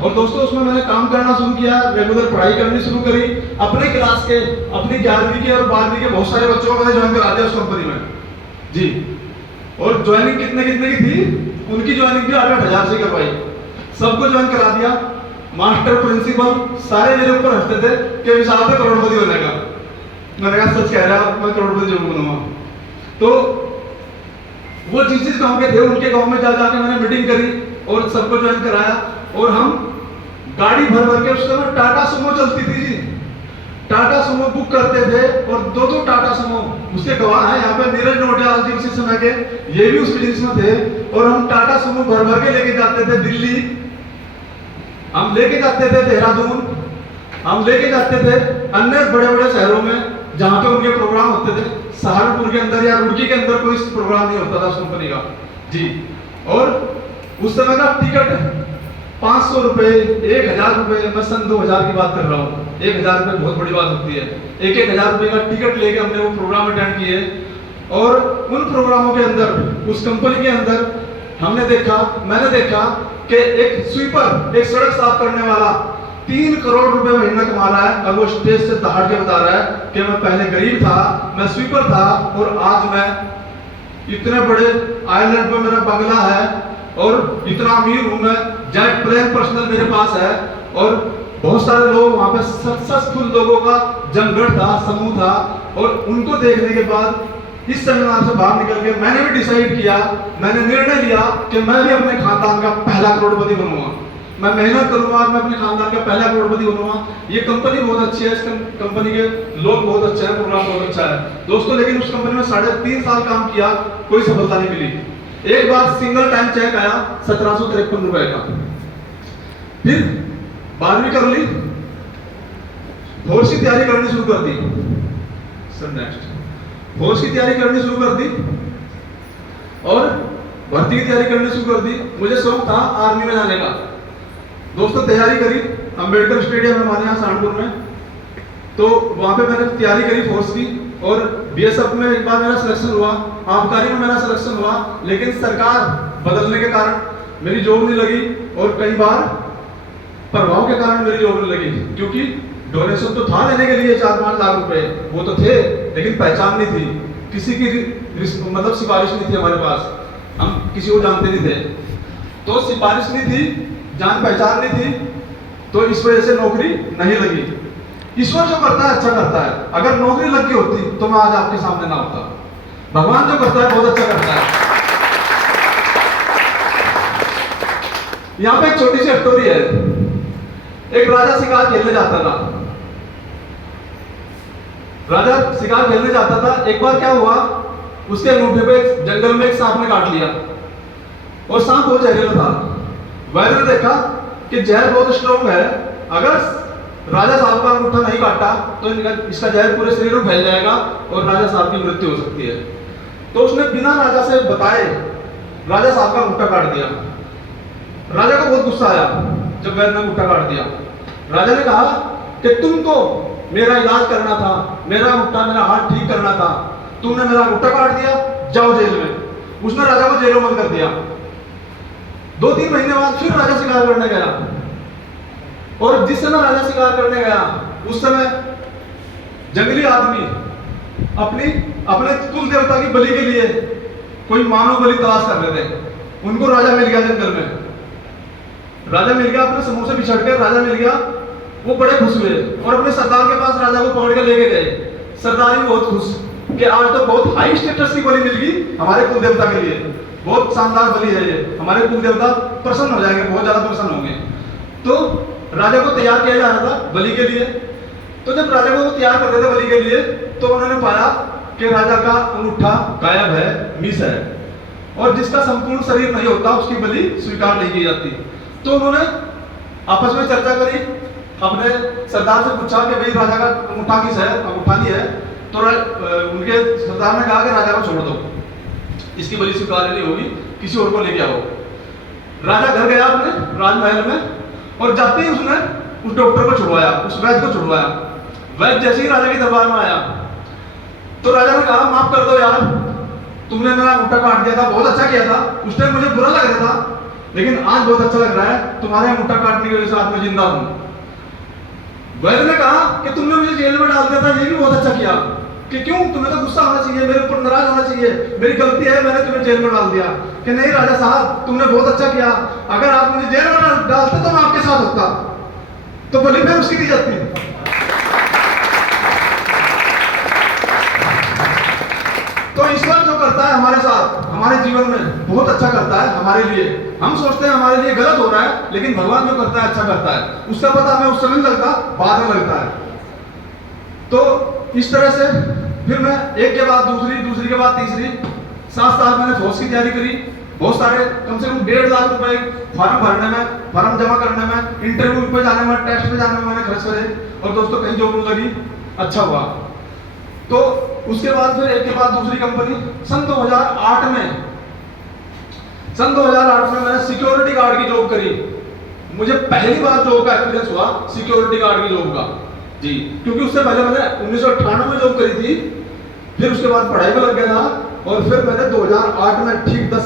और दोस्तों उसमें मैंने काम करना शुरू किया, रेगुलर पढ़ाई करनी शुरू करी। अपने क्लास के, अपनी 11वीं के और 12वीं के बहुत सारे बच्चों को मैंने ज्वाइन करा दिया उस कंपनी में जी। और ज्वाइनिंग कितने की थी, उनकी ज्वाइनिंग भी 8-8 हजार से करवाई। सबको ज्वाइन करा दिया। मास्टर प्रिंसिपल सारे मेरे ऊपर हंसते थे कि विशाल से करोड़पति बनेगा। मैंने कहा सच कह रहा, मैं करोड़पति जरूर बनूंगा। तो वो जिस गांव के थे उनके गांव में जा जाके मैंने मीटिंग करी और सबको ज्वाइन कराया। और हम गाड़ी भर भर के, उस समय टाटा सुमो चलती थी जी, टाटा सुमो बुक करते थे और 2-2 टाटा सुमो, उसके गवाह हैं यहाँ पे नीरज नोटियाल जी उसी समय के, ये भी उस बिजनेस में थे। और हम टाटा सुमो भर भर के लेके जाते थे दिल्ली, हम लेके जाते थे देहरादून, हम लेके जाते थे अन्य बड़े बड़े शहरों में जहाँ पे उनके प्रोग्राम होते थे। सहारनपुर के अंदर या रुड़की के अंदर कोई प्रोग्राम नहीं होता था उस कंपनी का जी। और उस समय का टिकट 500 रुपए, 1,000 रुपए, मैं सन 2000 की बात कर रहा हूँ। 1,000 रुपए बहुत बड़ी बात होती है। 1,000 रुपए का टिकट लेके हमने वो प्रोग्राम अटेंड किए। और उन प्रोग्रामों के अंदर, उस कंपनी के अंदर मैंने देखा कि एक स्वीपर, एक सड़क साफ करने वाला 3 करोड़ रुपए महीना कमा रहा है। और वो स्टेज से दहाड़ के बता रहा है कि मैं पहले गरीब था, मैं स्वीपर था और आज मैं इतने बड़े आइलैंड में मेरा बंगला है और इतना अमीर हूं मैं, जेट प्लेन पर्सनल मेरे पास है। और बहुत सारे लोग वहां पे सक्सेसफुल लोगों का जमघट था, समूह था। और उनको देखने के बाद इस सेमिनार से बाहर निकल के मैंने भी डिसाइड किया, मैंने निर्णय लिया कि मैं भी अपने खानदान का पहला करोड़पति बनूंगा। मैं मेहनत करूंगा और मैं अपने खानदान का पहला करोड़पति बनूंगा। ये कंपनी बहुत अच्छी है, इस कंपनी के लोग बहुत अच्छे हैं, प्रोग्राम बहुत अच्छा है दोस्तों। लेकिन उस कंपनी में 3.5 साल काम किया, कोई सफलता नहीं मिली। एक बार सिंगल टाइम चेक आया 1753 रुपए का। फिर 12वीं कर ली, फोर्स की तैयारी करनी शुरू कर दी। सर नेक्स्ट, फोर्स की तैयारी करनी शुरू कर दी और भर्ती की तैयारी करनी शुरू कर दी। मुझे शौक था आर्मी में जाने का। दोस्तों तैयारी करी अंबेडकर स्टेडियम में हमारे यहाँ सहारनपुर में। तो वहां पे मैंने तैयारी करी फोर्स की और बीएसएफ में एक बार मेरा सिलेक्शन हुआ, आबकारी में मेरा सिलेक्शन हुआ। लेकिन सरकार बदलने के कारण मेरी जॉब नहीं लगी और कई बार प्रभाव के कारण मेरी जॉब नहीं लगी, क्योंकि डोनेशन तो था लेने के लिए 4-5 लाख रुपए, वो तो थे, लेकिन पहचान नहीं थी, किसी की मतलब सिफारिश नहीं थी हमारे पास, हम किसी को जानते नहीं थे। तो सिफारिश नहीं थी, जान पहचान नहीं थी, तो इस वजह से नौकरी नहीं लगी। ईश्वर जो करता है अच्छा करता है। अगर नौकरी लग गई होती तो मैं आज आपके सामने ना होता। भगवान जो करता है बहुत अच्छा करता है। यहाँ पे एक छोटी सी स्टोरी है। एक राजा शिकार खेलने जाता था। राजा शिकार खेलने जाता था। एक बार क्या हुआ, उसके अंगूठे पे जंगल में एक सांप ने काट लिया और सांप बहुत जहरीला था। वैद्य ने देखा कि जहर बहुत स्ट्रॉन्ग है, अगर राजा साहब का अंगूठा नहीं काटा तो इसका जहर पूरे शरीर में फैल जाएगा और राजा साहब की मृत्यु हो सकती है। तो उसने बिना राजा से बताए राजा साहब का अंगूठा काट दिया। राजा को बहुत गुस्सा आया जब वैद्य ने अंगूठा काट दिया। राजा ने कहा कि तुमको मेरा इलाज करना था, मेरा अंगूठा, मेरा हाथ ठीक करना था, तुमने मेरा अंगूठा काट दिया, जाओ जेल में। उसने राजा को जेल में बंद कर दिया। 2-3 महीने बाद फिर राजा शिकार करने गया और जिस समय राजा शिकार करने गया उस समय जंगली आदमी अपने कुल देवता की बलि के लिए कोई मानव बलि तलाश कर रहे थे। उनको राजा मिल गया जंगल में। राजा मिल गया, अपने समूह से बिछड़ कर राजा मिल गया। वो बड़े खुश हुए और अपने सरदार के पास राजा को पकड़ कर लेके गए। सरदार भी बहुत खुश कि आज तो बहुत हाई स्टेटस की बलि मिल गई हमारे कुल देवता के लिए, बहुत शानदार बलि है ये, हमारे कुल देवता प्रसन्न हो जाएंगे, बहुत ज्यादा प्रसन्न होंगे। तो राजा को तैयार किया जा रहा था बलि के लिए। तो जब राजा को तैयार कर रहे थे बलि के लिए तो उन्होंने पाया कि राजा का अंगूठा गायब है, मिस है। और जिसका संपूर्ण शरीर नहीं होता उसकी बलि स्वीकार नहीं की जाती। तो उन्होंने आपस में चर्चा करी, अपने सरदार से पूछा कि भाई राजा का अंगूठा किस है, अंगूठा नहीं है। तो उनके सरदार ने कहा कि राजा को छोड़ दो, इसकी बलि स्वीकार नहीं होगी, किसी और को लेके आओ। राजा घर गया अपने राजमहल में, और जाते ही उसने उस डॉक्टर को छुड़वाया, उस वैद्य को छुड़वाया। वैद्य जैसे ही राजा के दरबार में आया तो राजा ने कहा माफ कर दो यार, तुमने मेरा अंगूठा काट दिया था, बहुत अच्छा किया था, उस टाइम मुझे बुरा लग रहा था, लेकिन आज बहुत अच्छा लग रहा है, तुम्हारे अंगूठा काटने की वजह से आज मैं जिंदा हूं। वैद्य ने कहा कि तुमने मुझे जेल में डाल दिया था, ये भी बहुत अच्छा किया, कि क्यों, तुम्हें तो गुस्सा होना चाहिए, मेरे ऊपर नाराज होना चाहिए, मेरी गलती है, मैंने तुम्हें जेल में डाल दिया। कि नहीं राजा साहब, तुमने बहुत अच्छा किया, अगर आप मुझे जेल में डालते तो मैं आपके साथ होता, तो बलि में उसकी दी जाती। तो ईश्वर जो करता है हमारे साथ, हमारे जीवन में बहुत अच्छा करता है हमारे लिए। हम सोचते हैं हमारे लिए गलत हो रहा है, लेकिन भगवान जो करता है अच्छा करता है, उसका पता हमें उस समय नहीं लगता, बाद में लगता है। तो इस तरह से फिर मैं एक के बाद दूसरी, दूसरी के बाद तीसरी, 7 साल मैंने फौज की तैयारी करी। बहुत सारे, कम से कम 1.5 लाख रुपए फॉर्म भरने में, फॉर्म जमा करने में, इंटरव्यू पे जाने में, टेस्ट पे जाने में मैंने खर्च करे। और दोस्तों कहीं जॉब लगी, अच्छा हुआ। तो उसके बाद फिर एक के बाद दूसरी कंपनी। सन 2008 में मैंने सिक्योरिटी गार्ड की जॉब करी। मुझे पहली बार जॉब का एक्सपीरियंस हुआ सिक्योरिटी गार्ड की जॉब का जी, क्योंकि उससे पहले मैंने 1998 में जॉब करी थी, फिर उसके बाद पढ़ाई में लग गया था, और फिर मैंने 2008 में ठीक 10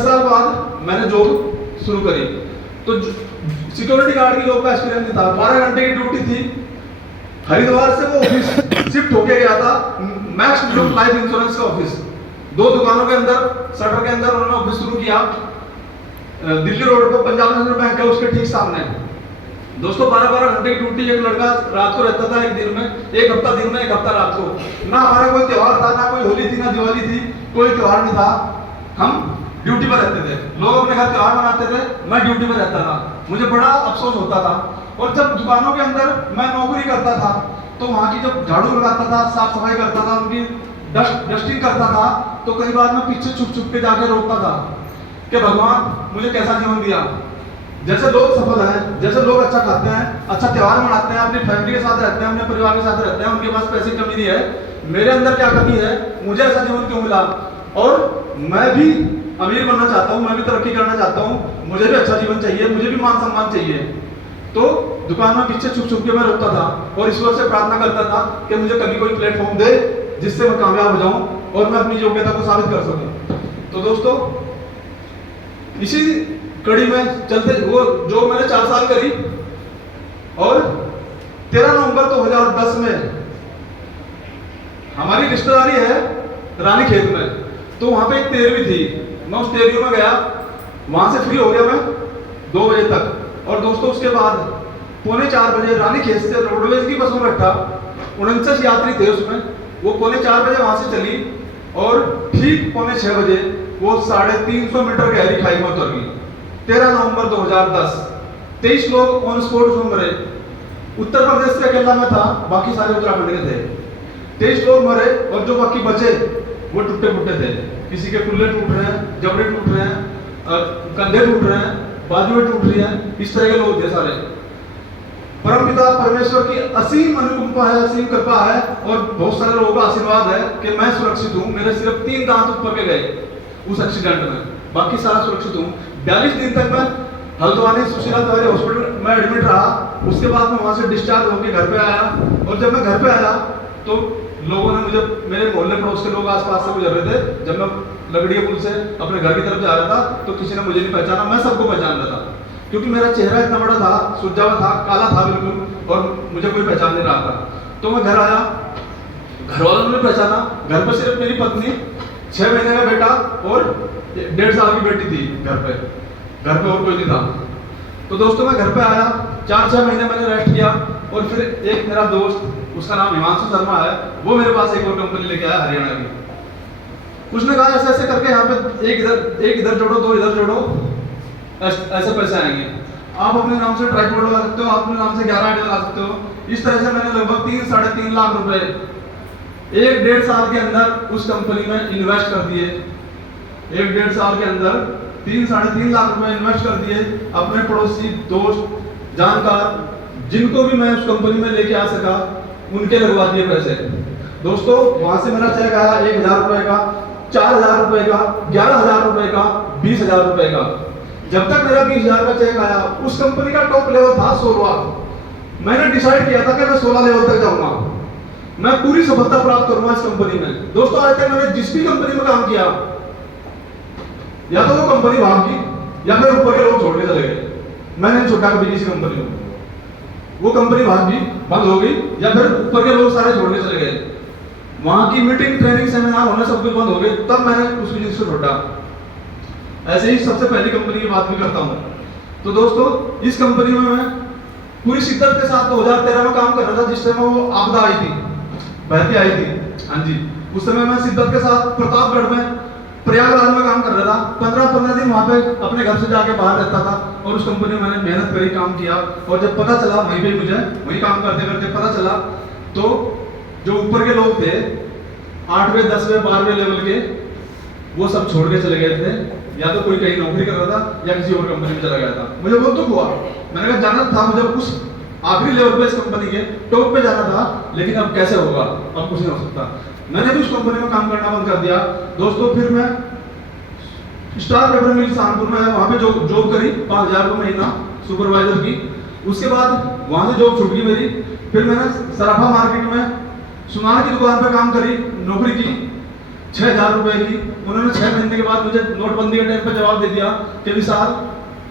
साल बाद मैंने जॉब शुरू करी। तो सिक्योरिटी गार्ड की जॉब का एक्सपीरियंस नहीं था, 12 घंटे की ड्यूटी थी। हरिद्वार से वो ऑफिस शिफ्ट होके गया था, मैक्स ग्रुप लाइफ इंश्योरेंस का ऑफिस, 2 दुकानों के अंदर, शटर के अंदर उन्होंने ऑफिस शुरू किया। दिल्ली रोड पर पंजाब नेशनल बैंक है, उसके ठीक सामने। दोस्तों 12-12 घंटे की ड्यूटी। एक लड़का रात को रहता था, एक दिन में, एक हफ्ता दिन में, एक हफ्ता रात को। ना हमारा कोई त्योहार था, ना कोई होली थी, ना दिवाली थी, कोई त्योहार नहीं था, हम ड्यूटी पर रहते थे। लोग अपने घर त्योहार मनाते थे, मैं ड्यूटी पर रहता था। मुझे बड़ा अफसोस होता था। और जब दुकानों के अंदर मैं नौकरी करता था, तो वहां की जब झाड़ू लगाता था, साफ सफाई करता था, उनकी डस्टिंग करता था, तो कई बार मैं पीछे छुप छुप के जाके रोकता था कि भगवान मुझे कैसा जीवन दिया। जैसे लोग सफल हैं, जैसे लोग अच्छा खाते हैं, अच्छा त्योहार मनाते हैं, अपनी फैमिली के साथ रहते हैं, अपने परिवार के साथ रहते हैं, उनके पास पैसे की कमी नहीं है, मेरे अंदर क्या कमी है, मुझे ऐसा जीवन क्यों मिला? और मैं भी अमीर बनना चाहता हूँ, मैं भी तरक्की करना चाहता हूँ, मुझे भी अच्छा जीवन चाहिए, मुझे भी मान सम्मान चाहिए। तो दुकान में पीछे छुप छुप के मैं रोकता था और ईश्वर से प्रार्थना करता था कि मुझे कभी कोई प्लेटफॉर्म दे जिससे मैं कामयाब हो जाऊं और मैं अपनी योग्यता को साबित कर सकूं। तो दोस्तों इसी कड़ी में चलते वो जो मैंने 4 साल करी, और 13 नवंबर 2010 में हमारी रिश्तेदारी है रानी खेत में, तो वहां पे एक तेरवी थी। मैं उस तेरवी में गया, वहां से फ्री हो गया मैं 2 बजे तक। और दोस्तों उसके बाद 3:45 बजे रानी खेत से रोडवेज की बस में बैठा, 49 यात्री थे उसमें, वो 3:45 बजे वहां से चली और ठीक 5:45 बजे वो 350 मीटर गहरी खाई में उतर गई। 13 नवंबर 2010, 23 लोग ऑन स्पॉट उसमें मरे। उत्तर प्रदेश से अकेला मैं था, बाकी सारे उत्तराखंड के थे। 23 लोग मरे और जो बाकी बचे वो टूटे फूटे थे। किसी के कुल्ले टूट रहे हैं, जबड़े टूट रहे हैं, कंधे टूट रहे हैं, बाजुएं टूट रही हैं, इस तरह के लोग थे सारे। परमपिता परमेश्वर की असीम अनुकंपा है, असीम कृपा है और बहुत सारे लोगों का आशीर्वाद है कि मैं सुरक्षित हूँ। मेरे सिर्फ 3 दांत ऊपर के गए उस एक्सीडेंट में, बाकी सारा सुरक्षित हूँ। 42 दिन तक मैं हल्द्वानी सुशीला तिवारी हॉस्पिटल में एडमिट रहा। उसके बाद मैं वहां से डिस्चार्ज होकर घर पे आया, और जब मैं घर पे आया तो लोगों ने मुझे, मेरे मोहल्ले पड़ोस के लोग आसपास से गुजर रहे थे, जब मैं लगड़िया पुल से अपने घर की तरफ जा रहा था तो किसी ने मुझे नहीं पहचाना, मैं सबको पहचान रहा था, क्योंकि मेरा चेहरा इतना बड़ा था, सुजा हुआ था, काला था बिल्कुल, और मुझे कोई पहचान नहीं रहा था। तो मैं घर आया, घर वालों ने पहचाना। घर पे सिर्फ मेरी पत्नी, 6 महीने का बेटा और 1.5 साल की बेटी थी घर पे और कोई नहीं था। तो दोस्तों मैं घर पे आया, 4-6 महीने मैंने रेस्ट किया, और फिर एक मेरा दोस्त, उसका नाम हिमांशु शर्मा है, वो मेरे पास एक और कंपनी लेके आया हरियाणा की। उसने कहा ऐसे ऐसे करके यहाँ पे एक इधर जोड़ो, 2 इधर जोड़ो, ऐसे पैसे आएंगे, आप अपने नाम से ट्राइपॉड लगा सकते हो, आप अपने नाम से 11 आईडी लगा सकते हो। इस तरह से मैंने लगभग 3-3.5 लाख रुपए एक डेढ़ साल के अंदर उस कंपनी में इन्वेस्ट कर दिए, एक डेढ़ साल के अंदर 3-3.5 लाख रुपए इन्वेस्ट कर दिए। अपने पड़ोसी, दोस्त, जानकार जिनको भी मैं उस कंपनी में लेके आ सका उनके लगवा दिए पैसे। दोस्तों वहां से मेरा चेक आया 1,000 रुपए का, 4,000 रुपए का, 11,000 रुपए का, 20,000 रुपए का। जब तक मेरा 20,000 का चेक आया, उस कंपनी का टॉप लेवल था 16। मैंने डिसाइड किया था कि मैं 16 लेवल तक जाऊंगा, मैं पूरी सफलता प्राप्त करूंगा इस कंपनी में। दोस्तों आज तक मैंने जिस भी कंपनी में काम किया, या तो वो कंपनी भाग गई या फिर ऊपर के लोग छोड़ के चले गए। मैंने नहीं छोड़ा कभी किसी कंपनी को, वो कंपनी भाग गई, बंद हो गई, या फिर ऊपर के लोग सारे छोड़ के चले गए। वहां की मीटिंग, ट्रेनिंग, सेमिनार होने सब कुछ बंद हो गए, तब मैंने उस बिजनेस को छोड़ा। ऐसे ही सबसे पहली कंपनी की बात भी करता हूं। तो दोस्तों इस कंपनी में मैं पूरी शिद्दत के साथ 2013 में काम कर रहा था, जिस समय वो आपदा आई थी, बहती आई थी। हाँ जी, उस समय मैं शिद्दत के साथ प्रतापगढ़ में, प्रयागराज में काम कर रहा था। 15-15 दिन वहां पे अपने घर से जाके बाहर रहता था और उस कंपनी में मैंने मेहनत करी, काम किया। और जब पता चला वहीं पे मुझे वही काम करते करते पता चला, तो जो ऊपर के लोग थे 8वें 10वें 12वें लेवल के, वो सब छोड़ के चले गए थे। या तो कोई कहीं नौकरी कर रहा था या किसी और कंपनी में चला गया था। मुझे बहुत दुख हुआ, मैंने कहा जाना था मुझे उस आखिरी लेवल पे, इस कंपनी के टॉप पे जाना था, लेकिन अब कैसे होगा, अब कुछ नहीं हो सकता। मैंने भी उस कंपनी में काम करना बंद कर दिया। दोस्तों फिर मैं स्टार पेपर मिल कानपुर में, वहां पे जॉब करी 5,000 रुपये महीना सुपरवाइजर की। उसके बाद वहां से जॉब छूट गई मेरी। फिर मैंने सराफा मार्केट में सुनार की दुकान पे काम करी, नौकरी की 6,000 रुपए की। उन्होंने 6 महीने के बाद मुझे नोटबंदी के टाइम पे जवाब दे दिया कि विशाल,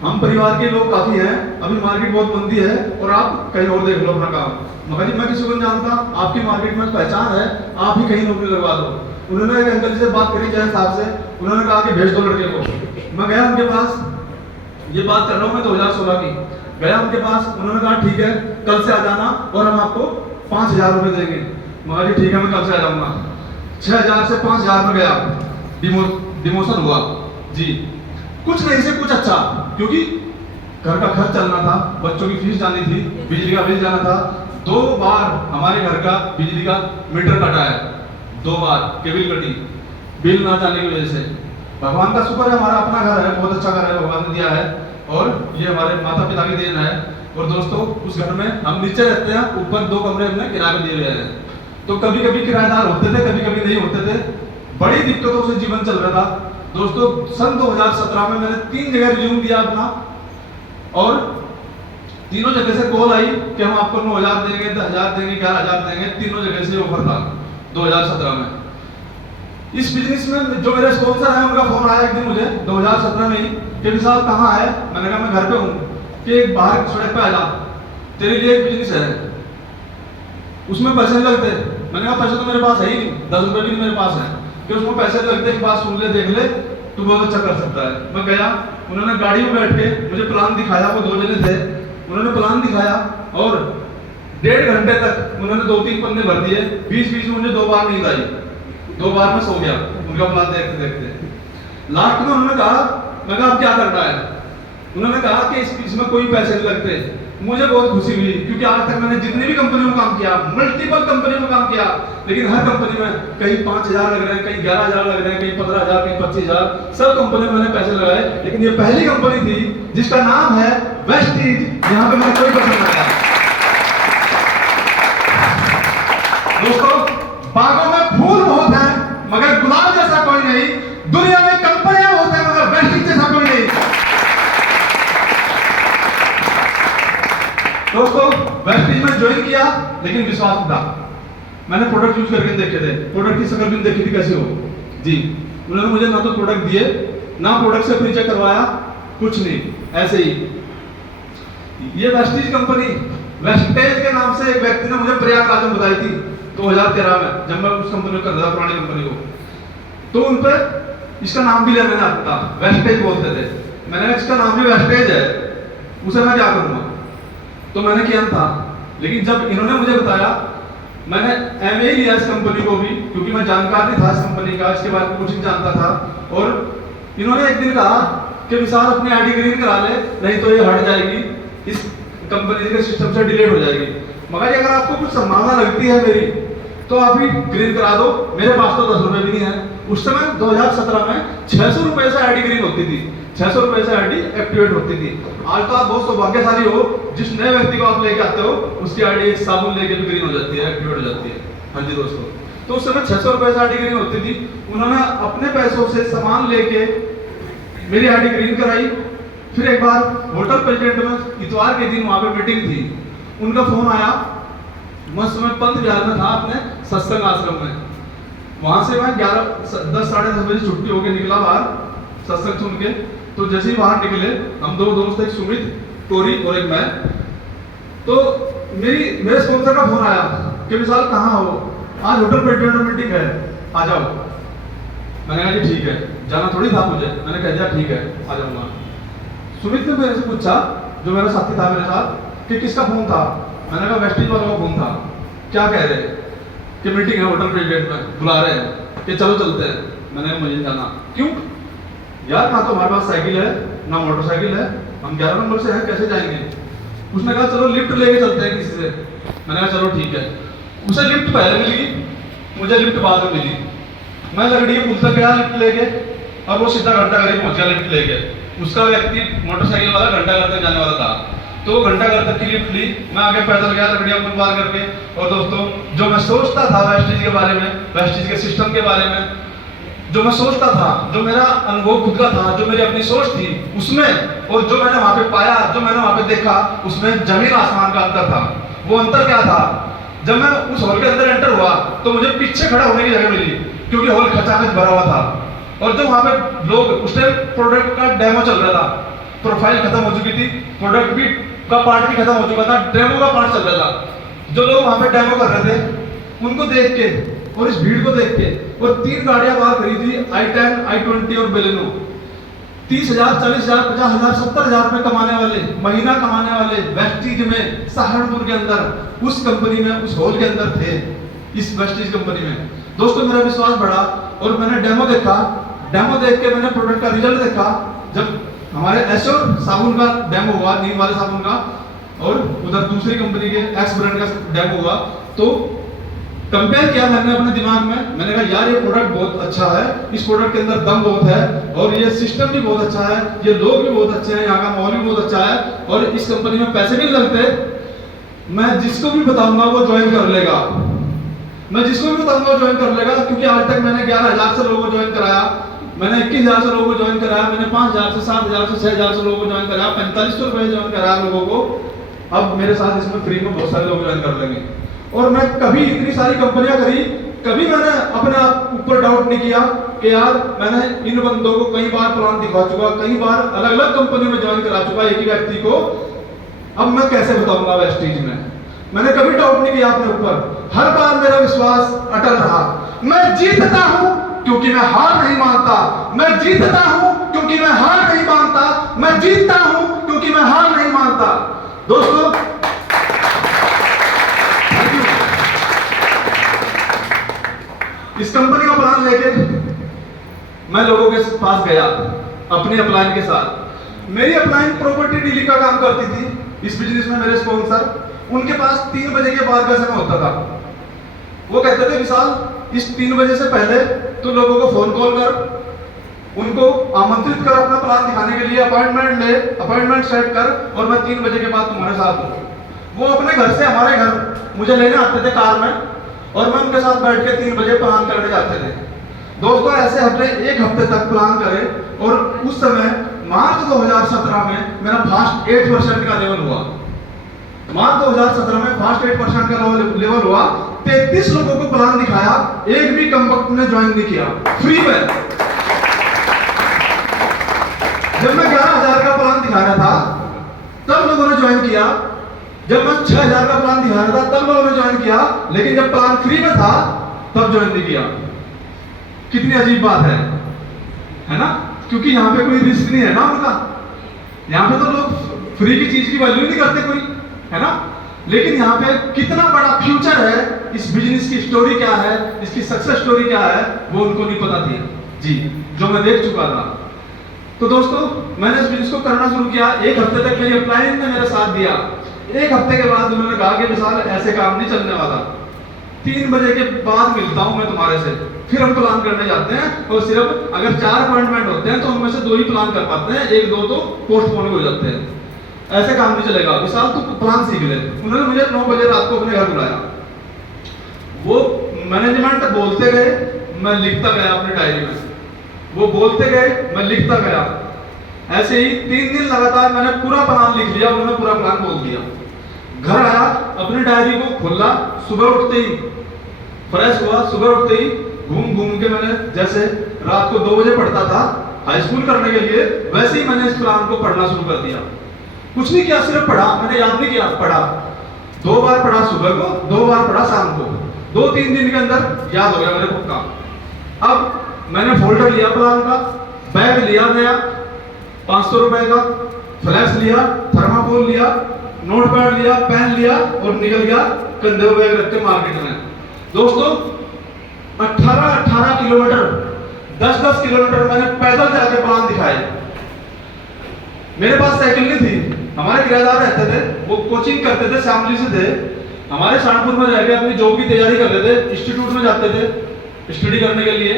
हम परिवार के लोग काफी हैं, अभी मार्केट बहुत मंदी है और आप कहीं और देख लो अपना काम। मगर जी मैं किसी को नहीं जानता, आपकी मार्केट में पहचान है, आप ही कहीं नौकरी लगवा दो। उन्होंने एक अंकल से बात करी जैन साहब से, उन्होंने कहा कि भेज दो लड़के को। मैं गया उनके पास, ये बात कर रहा हूँ मैं 2016 की। गया उनके पास, उन्होंने कहा ठीक है कल से आ जाना और हम आपको 5,000 रुपए देंगे। मगर जी ठीक है मैं कल से आ जाऊंगा। 6,000 से 5,000 में गया, डिमोशन हुआ जी। कुछ नहीं से कुछ अच्छा, क्योंकि घर का खर्च चलना था, बच्चों की फीस जानी थी, बिजली का बिल जाना था। 2 बार हमारे घर का बिजली का मीटर कटा है, 2 बार केबल कटी, बिल ना जाने की वजह से। भगवान का शुक्र है, हमारा अपना घर है, बहुत अच्छा घर है, भगवान ने दिया है, और ये हमारे माता पिता की देन है। और दोस्तों उस घर में हम नीचे रहते हैं, ऊपर 2 कमरे हमने किराए पे दिए हुए हैं। तो कभी कभी किराएदार होते थे, कभी कभी नहीं होते थे, बड़ी दिक्कतों से जीवन चल रहा था। दोस्तों सन 2017 में मैंने 3 जगह रिज्यूम दिया अपना, और तीनों जगह से कॉल आई कि हम आपको 9,000 देंगे, 10,000 देंगे, 11,000 देंगे। तीनों जगह से ऑफर था 2017 में। इस बिजनेस में जो मेरे स्पॉन्सर है उनका फोन आया एक दिन मुझे 2017 में ही कि विशाल कहाँ है। मैंने कहा मैं घर पे हूँ। कि बाहर सड़क पे आ जा, तेरे लिए एक बिजनेस है, उसमें पैसे नहीं लगते। मैंने कहा पैसे तो मेरे पास है ही नहीं, 10 रुपए भी नहीं मेरे पास है, कि उसमें पैसे लगते, एक बात सुन ले, देख ले, तू बहुत अच्छा कर सकता है। मैं गया, उन्होंने गाड़ी में बैठ के मुझे प्लान दिखाया, वो 2 जने थे, उन्होंने प्लान दिखाया और 1.5 घंटे तक उन्होंने 2-3 पन्ने भर दिए। बीच में मुझे 2 बार नींद आई, 2 बार मैं सो गया उनका प्लान देखते देखते। लास्ट में उन्होंने कहा, मैं कहा अब क्या करना है। उन्होंने कहा कि इसमें कोई पैसे नहीं लगते। मुझे बहुत खुशी हुई, क्योंकि आज तक मैंने जितनी भी कंपनियों में काम किया, मल्टीपल कंपनियों में काम किया, लेकिन हर कंपनी में कहीं 5,000 लग रहे हैं, कहीं 11,000 लग रहे हैं, कहीं 15,000, कहीं 25,000, सब कंपनी में मैंने पैसे लगाए। लेकिन ये पहली कंपनी थी जिसका नाम है वेस्टीज, यहाँ पे मैंने कोई पैसा नहीं लगाया। दोस्तों बागों में फूल बहुत हैं, मगर गुलाब जैसा कोई नहीं। दुनिया में कंपनियां बहुत हैं, मगर वेस्टीज जैसा कोई नहीं। दोस्तों वेस्टीज में ज्वाइन किया, लेकिन विश्वास था। मैंने प्रोडक्ट यूज करके देखे थे, प्रोडक्ट की शक्ल भी देखी थी कैसे हो जी। उन्होंने मुझे ना तो प्रोडक्ट दिए, ना प्रोडक्ट से परिचय करवाया, कुछ नहीं, ऐसे ही। ये वेस्टीज कंपनी, वेस्टेज के नाम से एक व्यक्ति ने मुझे प्रयागराज में बताई थी 2013 में, जब मैं उस कंपनी को कर रहा था, पुरानी कंपनी को। तो उन पर इसका नाम भी लेने आता था, वेस्टेज बोलते थे। मैंने कहा इसका नाम भी वेस्टेज है, उसे मैं क्या करूंगा। तो मैंने किया था, लेकिन जब इन्होंने मुझे बताया, मैंने एमए लिया इस कंपनी को भी, क्योंकि मैं जानकार नहीं था इस कंपनी का, इसके बारे में कुछ नहीं जानता था। और इन्होंने एक दिन कहा कि विशाल अपनी आईडी ग्रीन करा ले, नहीं तो ये हट जाएगी, इस कंपनी के सिस्टम से डिलीट हो जाएगी। मगर अगर आपको कुछ संभावना लगती है मेरी, तो आप ही ग्रीन करा दो, मेरे पास तो 10 रुपए भी नहीं है। उस समय 2017 में 600 रुपए से आईडी ग्रीन होती थी, 600 रुपए से आईडी एक्टिवेट होती थी। आज तो आप बहुत सौभाग्यशाली हो, जिस नए व्यक्ति को आप लेके आते हो उसकी आईडी एक साबुन लेके भी ग्रीन हो जाती है, एक्टिवेट हो जाती है। हाँ जी दोस्तों, तो उस समय 600 रुपए से आईडी ग्रीन होती थी। उन्होंने अपने पैसों से सामान लेके मेरी आईडी ग्रीन कराई। फिर एक बार होटल प्रेसिडेंट में इतवार के दिन वहां पे मीटिंग थी, उनका फोन आया। मैं उस समय पंत विहार में था अपने सत्संग आश्रम में। वहां से मैं 10 साढ़े 10 बजे छुट्टी होके निकला बाहर सत्संग सुन के। तो जैसे ही बाहर निकले, हम दो दोस्त, एक सुमित टोरी और एक मैं, तो मेरे स्पॉन्सर का फोन आया कि विशाल कहाँ हो, आज होटल प्रेसिडेंट में मीटिंग है, आ जाओ। मैंने कहा जी ठीक है, जाना थोड़ी था मुझे। मैंने कह दिया ठीक है, आ जाऊंगा। सुमित ने मेरे से पूछा, जो मेरा साथी था मेरे साथ, कि किसका फोन था। मैंने कहा वेस्टीज वालों का फोन था। क्या कह रहे कि मीटिंग है होटल प्रेसिडेंट में, बुला रहे हैं कि चलो चलते हैं। मैंने कहा मुझे जाना। क्यों यार, ना तो हमारे पास साइकिल है ना मोटरसाइकिल है, हम 11 नंबर से हैं, कैसे जाएंगे। उसने कहा चलो लिफ्ट लेके चलते हैं किसी से। मैंने कहा चलो ठीक है। उसे लिफ्ट पहले मिली, मुझे लिफ्ट बाद में मिली। मैं लकड़ी के पुल तक गया लिफ्ट लेके, और वो सीधा घंटा घर पहुंच गया लिफ्ट लेके। उसका व्यक्ति मोटरसाइकिल वाला घंटा घर तक जाने वाला था, तो घंटा घर तक की लिफ्ट ली। मैं आगे पैदल गया लकड़ियां पुल पार करके। और दोस्तों, जो मैं सोचता था वेस्टीज के बारे में, वेस्टीज के सिस्टम के बारे में, जो मैं सोचता था, जो मेरा अनुभव खुद का था, जो मेरी अपनी सोच थी उसमें, और जो मैंने वहां पे पाया, जो मैंने वहां पे देखा, उसमें जमीन आसमान का अंतर था। वो अंतर क्या था? जब मैं उस हॉल के अंदर एंटर हुआ तो मुझे पीछे खड़ा होने की जगह मिली, क्योंकि हॉल खचाखच भरा हुआ था। और जो वहां पे लोग, उस टाइम प्रोडक्ट का डेमो चल रहा था, प्रोफाइल खत्म हो चुकी थी, प्रोडक्ट भी का पार्ट भी खत्म हो चुका था, डेमो का पार्ट चल रहा था। जो लोग वहां पे डेमो कर रहे थे, उनको देख के और इस भीड़ को देख के, और 3 गाड़ियां बाहर खड़ी थी, i10, i20 और बेलेनो। 30,000, 40,000, 50,000, 70,000 रुपए कमाने वाले, महीना कमाने वाले वेस्टीज में, सहारनपुर के अंदर, उस कंपनी में, उस हॉल के अंदर थे, इस वेस्टीज कंपनी में। दोस्तों, मेरा विश्वास बढ़ा और मैंने डेमो देखा। डेमो देख के मैंने प्रोडक्ट का रिजल्ट देखा। जब हमारे एश्योर साबुन का डेमो हुआ, नीम वाले साबुन का, और उधर दूसरी कंपनी के एक्स ब्रांड का डेमो हुआ, तो कंपेयर किया मैंने अपने दिमाग में। मैंने कहा यार, ये प्रोडक्ट बहुत अच्छा है, इस प्रोडक्ट के अंदर दम बहुत है, और ये सिस्टम भी बहुत अच्छा है, ये लोग भी बहुत अच्छे हैं, यहाँ का माहौल भी बहुत अच्छा है, और इस कंपनी में पैसे भी लगते। मैं जिसको भी बताऊंगा वो ज्वाइन कर लेगा, मैं जिसको भी बताऊंगा ज्वाइन कर लेगा। क्योंकि आज तक मैंने 11,000 से लोगों को ज्वाइन कराया, मैंने 21,000 से लोगों को ज्वाइन कराया, मैंने 5,000 से 7,000 से 6,000 से लोगों को ज्वाइन कराया, 4500 रुपए ज्वाइन कराया लोगों को। अब मेरे साथ इसमें फ्री में बहुत सारे लोग ज्वाइन कर लेंगे। और मैं कभी इतनी सारी कंपनियां करी, कभी मैंने अपने आप ऊपर डाउट नहीं किया कि यार मैंने इन बंदों को कई बार प्लान दिखा चुका, कई बार अलग अलग कंपनी में ज्वाइन करा चुका एक ही व्यक्ति को, अब मैं कैसे बताऊंगा वेस्टीज में। मैंने कभी डाउट नहीं किया अपने ऊपर, हर बार मेरा विश्वास अटल रहा। मैं जीतता हूं क्योंकि मैं हार नहीं मानता, मैं जीतता हूं क्योंकि मैं हार नहीं मानता, मैं जीतता हूं क्योंकि मैं हार नहीं मानता। दोस्तों, इस कंपनी का प्लान लेके मैं लोगों के पास गया अपनी अपलाइन के साथ। मेरी अपलाइन प्रॉपर्टी डीलिंग का काम करती थी इस बिजनेस में। मेरे स्पॉन्सर, उनके पास 3 बजे के बाद का समय होता था। वो कहते थे विशाल, इस 3 बजे से पहले तो लोगों को फोन कॉल कर, उनको आमंत्रित कर अपना प्लान दिखाने के लिए, अपॉइंटमेंट ले, अपॉइंटमेंट सेट कर, और मैं 3 बजे के बाद तुम्हारे साथ हूँ। वो अपने घर से हमारे घर मुझे लेने आते थे कार में, और मैं उनके साथ बैठ के 3 बजे प्लान करने जाते थे। दोस्तों, ऐसे हमने 1 हफ्ते तक प्लान करे, और उस समय मार्च 2017 में मेरा फास्ट 8% का लेवल हुआ। मार्च 2017 में फास्ट 8% का लेवल हुआ। 33 लोगों को प्लान दिखाया, एक भी कंपनी ने ज्वाइन नहीं किया, फ्री में। जब मैं 11,000 का प्लान दिखा रहा था तब लोगों ने ज्वाइन किया, जब मैं 6,000 का प्लान दिखा रहा था तब लोगों ने ज्वाइन किया, लेकिन जब प्लान फ्री में था तब ज्वाइन नहीं किया। कितनी अजीब बात है ना? क्योंकि यहाँ पे कोई रिस्क नहीं है ना उनका। यहाँ पे तो लोग फ्री की चीज की वैल्यू नहीं करते कोई, है ना? लेकिन यहाँ पे कितना बड़ा फ्यूचर है, इस बिजनेस की स्टोरी क्या है, इसकी सक्सेस स्टोरी क्या है, वो उनको नहीं पता थी जी, जो मैं देख चुका था। तो दोस्तों, मैंने इस बिजनेस को करना शुरू किया। 1 हफ्ते तक मेरी अपलाइन ने मेरा साथ दिया। 1 हफ्ते के बाद उन्होंने कहा कि विशाल, ऐसे काम नहीं चलने वाला, 3 बजे के बाद मिलता हूँ मैं तुम्हारे से, फिर हम प्लान करने जाते हैं। और सिर्फ अगर 4 अपॉइंटमेंट होते हैं तो उनमें से 2 ही प्लान कर पाते हैं, 1-2 तो पोस्टपोन हो जाते हैं। ऐसे काम नहीं चलेगा, विशाल तू प्लान सीख ले। उन्होंने मुझे 9 बजे रात को अपने घर बुलाया, वो मैनेजमेंट बोलते गए, मैं लिखता गया अपनी डायरी में, वो बोलते गए, मैं लिखता गया। ऐसे ही 3 दिन लगातार मैंने पूरा प्लान लिख लिया, उन्होंने पूरा प्लान बोल दिया। घर आया, अपनी डायरी को खोला, सुबह उठते ही फ्रेश हुआ, सुबह उठते ही घूम घूम के मैंने जैसे रात को 2 बजे पढ़ता था हाई स्कूल करने के लिए, वैसे ही मैंने इस प्लान को पढ़ना शुरू कर दिया। कुछ नहीं किया, सिर्फ पढ़ा, मैंने याद नहीं किया, पढ़ा। 2 बार पढ़ा सुबह को, 2 बार पढ़ा शाम को, 2-3 दिन के अंदर याद हो गया मेरे को काम। अब मैंने फोल्डर लिया प्लान का, बैग लिया नया 500 रुपए का, फ्लैश लिया, थर्माकोल लिया, नोटपैड लिया, पेन लिया और निकल गया कंधे पे बैग रख के मार्केट में। दोस्तों 18 किलोमीटर, 10-10 किलोमीटर मैंने पैदल जाके प्लान दिखाए। मेरे पास साइकिल नहीं थी, हमारे किराएदार रहते थे, वो कोचिंग करते थे, शामली से थे, हमारे शानपुर में रह के अपनी जॉब की तैयारी कर रहे थे, इंस्टीट्यूट में जाते थे स्टडी करने के लिए,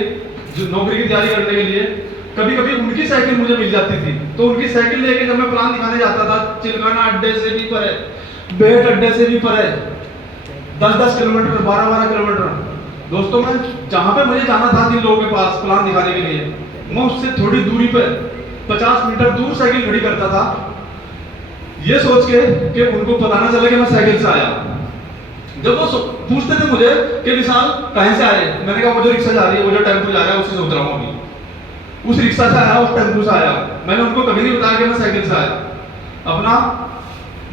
नौकरी की तैयारी करने के लिए। कभी कभी उनकी साइकिल मुझे मिल जाती थी, तो उनकी साइकिल लेके जब मैं प्लान दिखाने जाता था, चिलकाना अड्डे से भी परे, बेट अड्डे से भी परे, 10-10 किलोमीटर, 12-12 किलोमीटर। दोस्तों मैं जहां पे मुझे जाना था 3 लोगों के पास प्लान दिखाने के लिए, मैं उससे थोड़ी दूरी पे 50 मीटर दूर साइकिल खड़ी करता था, ये सोच के कि उनको पता ना चले कि मैं साइकिल से आया। जब वो पूछते थे मुझे कि विशाल कहां से आए, मैंने कहा वो जो रिक्शा जा रही है, वो जो टेम्पो जा रहा है उससे उतरा हूं अभी, उस रिक्शा से आया, उस टेम्पो से आया। मैंने उनको कभी नहीं बताया कि मैं साइकिल से आया। अपना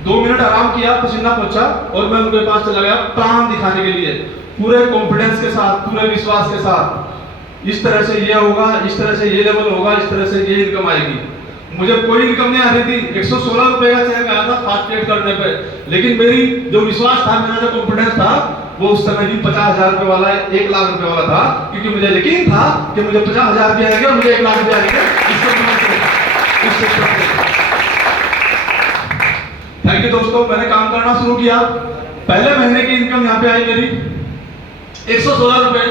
2 मिनट आराम किया, पसीना पोंछा और मैं उनके पास चला गया प्लान दिखाने के लिए, पूरे कॉन्फिडेंस के साथ, पूरे विश्वास के साथ। इस तरह से ये होगा, इस तरह से ये लेवल होगा, इस तरह से ये इनकम आएगी। मुझे कोई इनकम नहीं आ रही थी, 116 रुपए का चेक आया था फास्ट ट्रेड करने पे, लेकिन मेरी जो विश्वास था, मेरा जो कॉन्फिडेंस था, वो उस समय भी 50,000 रुपए वाला, 1 लाख रुपए वाला था, क्योंकि मुझे यकीन था कि मुझे 50,000 रुपए आएंगे और मुझे 1 लाख रुपए आएंगे इस सेक्टर से। थैंक यू दोस्तों, मैंने काम करना शुरू किया। पहले महीने की इनकम यहाँ पे आई मेरी 116 रुपए।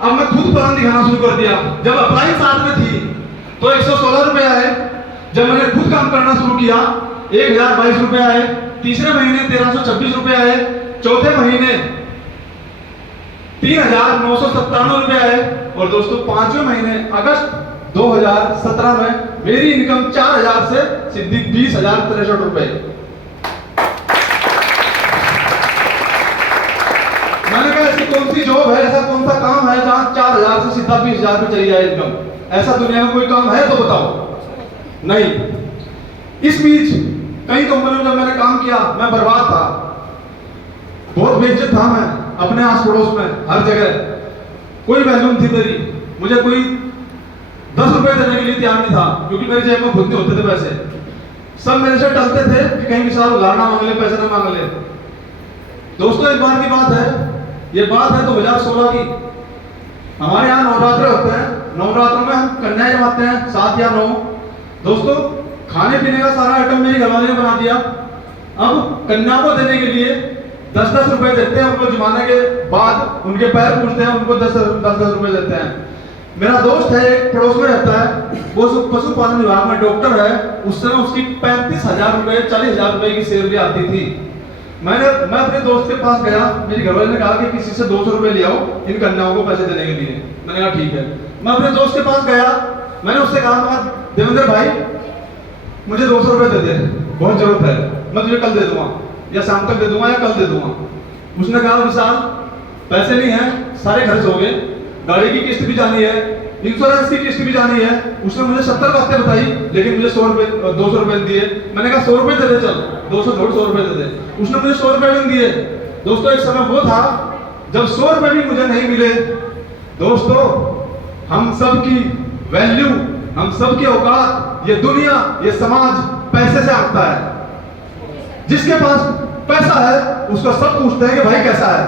अब मैं खुद प्लान दिखाना शुरू कर दिया। जब अप्लाई साथ में थी तो 116 रुपए आए। जब मैंने खुद काम करना शुरू किया 1022 रुपए आए। तीसरे महीने 1326 रुपए आए। चौथे महीने 3997 रुपए आए। और दोस्तों 5वें महीने अगस्त 2017 में मेरी इनकम 4000 से सीधी 20,063 रुपए। मैंने कहा ऐसी कौन सी जॉब है, ऐसा कौन सा काम है जहां 4000 से सीधा 20,000 पे चली जाए इनकम? ऐसा दुनिया में कोई काम है तो बताओ। नहीं। इस बीच कई कंपनियों में जब मैंने काम किया मैं बर्बाद था, बहुत बेइज्जत था मैं अपने आस पड़ोस में, हर जगह कोई वैल्यू थी मेरी। मुझे कोई 10 रुपए देने के लिए तैयार नहीं था, क्योंकि मेरी जेब में खुद नहीं होते थे पैसे। सब मेरे से टलते थे कि कहीं विशाल उधार ना मांग ले, पैसे ना मांग ले। दोस्तों एक बार की बात है, ये बात है 2016 की। हमारे यहाँ नवरात्र होते हैं, नवरात्रों में हम कन्याएं जमाते हैं 7 या 9। दोस्तों खाने पीने का सारा आइटम मेरी घरवाली ने बना दिया। अब कन्या को देने के लिए 10-10 रुपए देते हैं, उनको जमाने के बाद उनके पैर पूछते हैं, उनको 10-10 रुपए देते हैं। मेरा दोस्त है एक पड़ोस में रहता है, वो पशुपालन विभाग में डॉक्टर है। उस समय उसकी 35,000 रुपए 40,000 रुपए की सैलरी आती थी। मैं अपने दोस्त के पास गया, मेरी घरवाली ने कहा कि किसी से 200 रुपए ले आओ इन कन्याओं को पैसे देने के लिए। मैंने कहा ठीक है। मैं अपने दोस्त के पास गया, मैंने उससे कहा देवेंद्र भाई मुझे 200 रुपए दे दे, बहुत जरूरत है, मैं तुझे कल दे दूंगा या शाम तक दे दूंगा या कल दे दूंगा। उसने कहा विशाल पैसे नहीं है, सारे खर्च हो गए, गाड़ी की किस्त भी जानी है, इंश्योरेंस की किस्त भी जानी है। उसने मुझे 70 बातें बताई, लेकिन मुझे 200 रुपए दिए। मैंने कहा 100 रुपए दे दे, चल 200 छोड़ 100 रुपए दे दे। उसने मुझे 100 रुपए भी दिए। दोस्तों एक समय वो था जब 100 रुपए भी मुझे नहीं मिले। दोस्तों हम सब की वैल्यू, हम सब की औकात, ये दुनिया, ये समाज पैसे से आंकता है। जिसके पास पैसा है उसको सब पूछते हैं कि भाई कैसा है,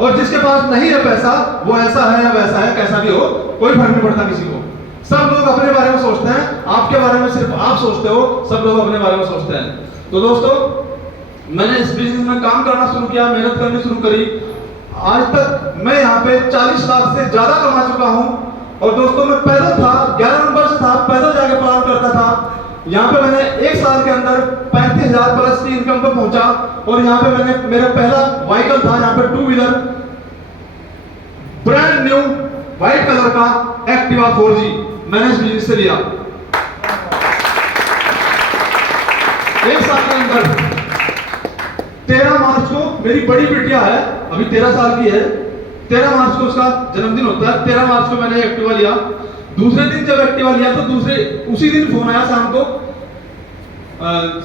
और जिसके पास नहीं है पैसा वो ऐसा है या वैसा है, कैसा भी हो कोई फर्क नहीं पड़ता किसी को। सब लोग अपने बारे में सोचते हैं, आपके बारे में सिर्फ आप सोचते हो, सब लोग अपने बारे में सोचते हैं। तो दोस्तों मैंने इस बिजनेस में काम करना शुरू किया, मेहनत करनी शुरू करी। आज तक मैं यहाँ पे 40 लाख से ज्यादा कमा चुका हूँ। और दोस्तों मैं पैदल था, 11 नंबर से था, पैदल जाके प्लान करता था। यहाँ पे मैंने एक साल के अंदर 35,000 प्लस की इनकम पे पहुंचा। और यहाँ पे मैंने मेरा पहला व्हीकल था यहाँ पे 2 wheeler brand new white colour का एक्टिवा 4G मैंने इस बिजनेस से लिया। एक साल के अंदर 13 मार्च को मेरी बड़ी बिटिया है, अभी 13 साल की है, 13 मार्च को उसका जन्मदिन होता है। 13 मार्च को मैंने एक्टिवा लिया। दूसरे दिन जब एक्टिवा लिया तो उसी दिन फोन आया शाम को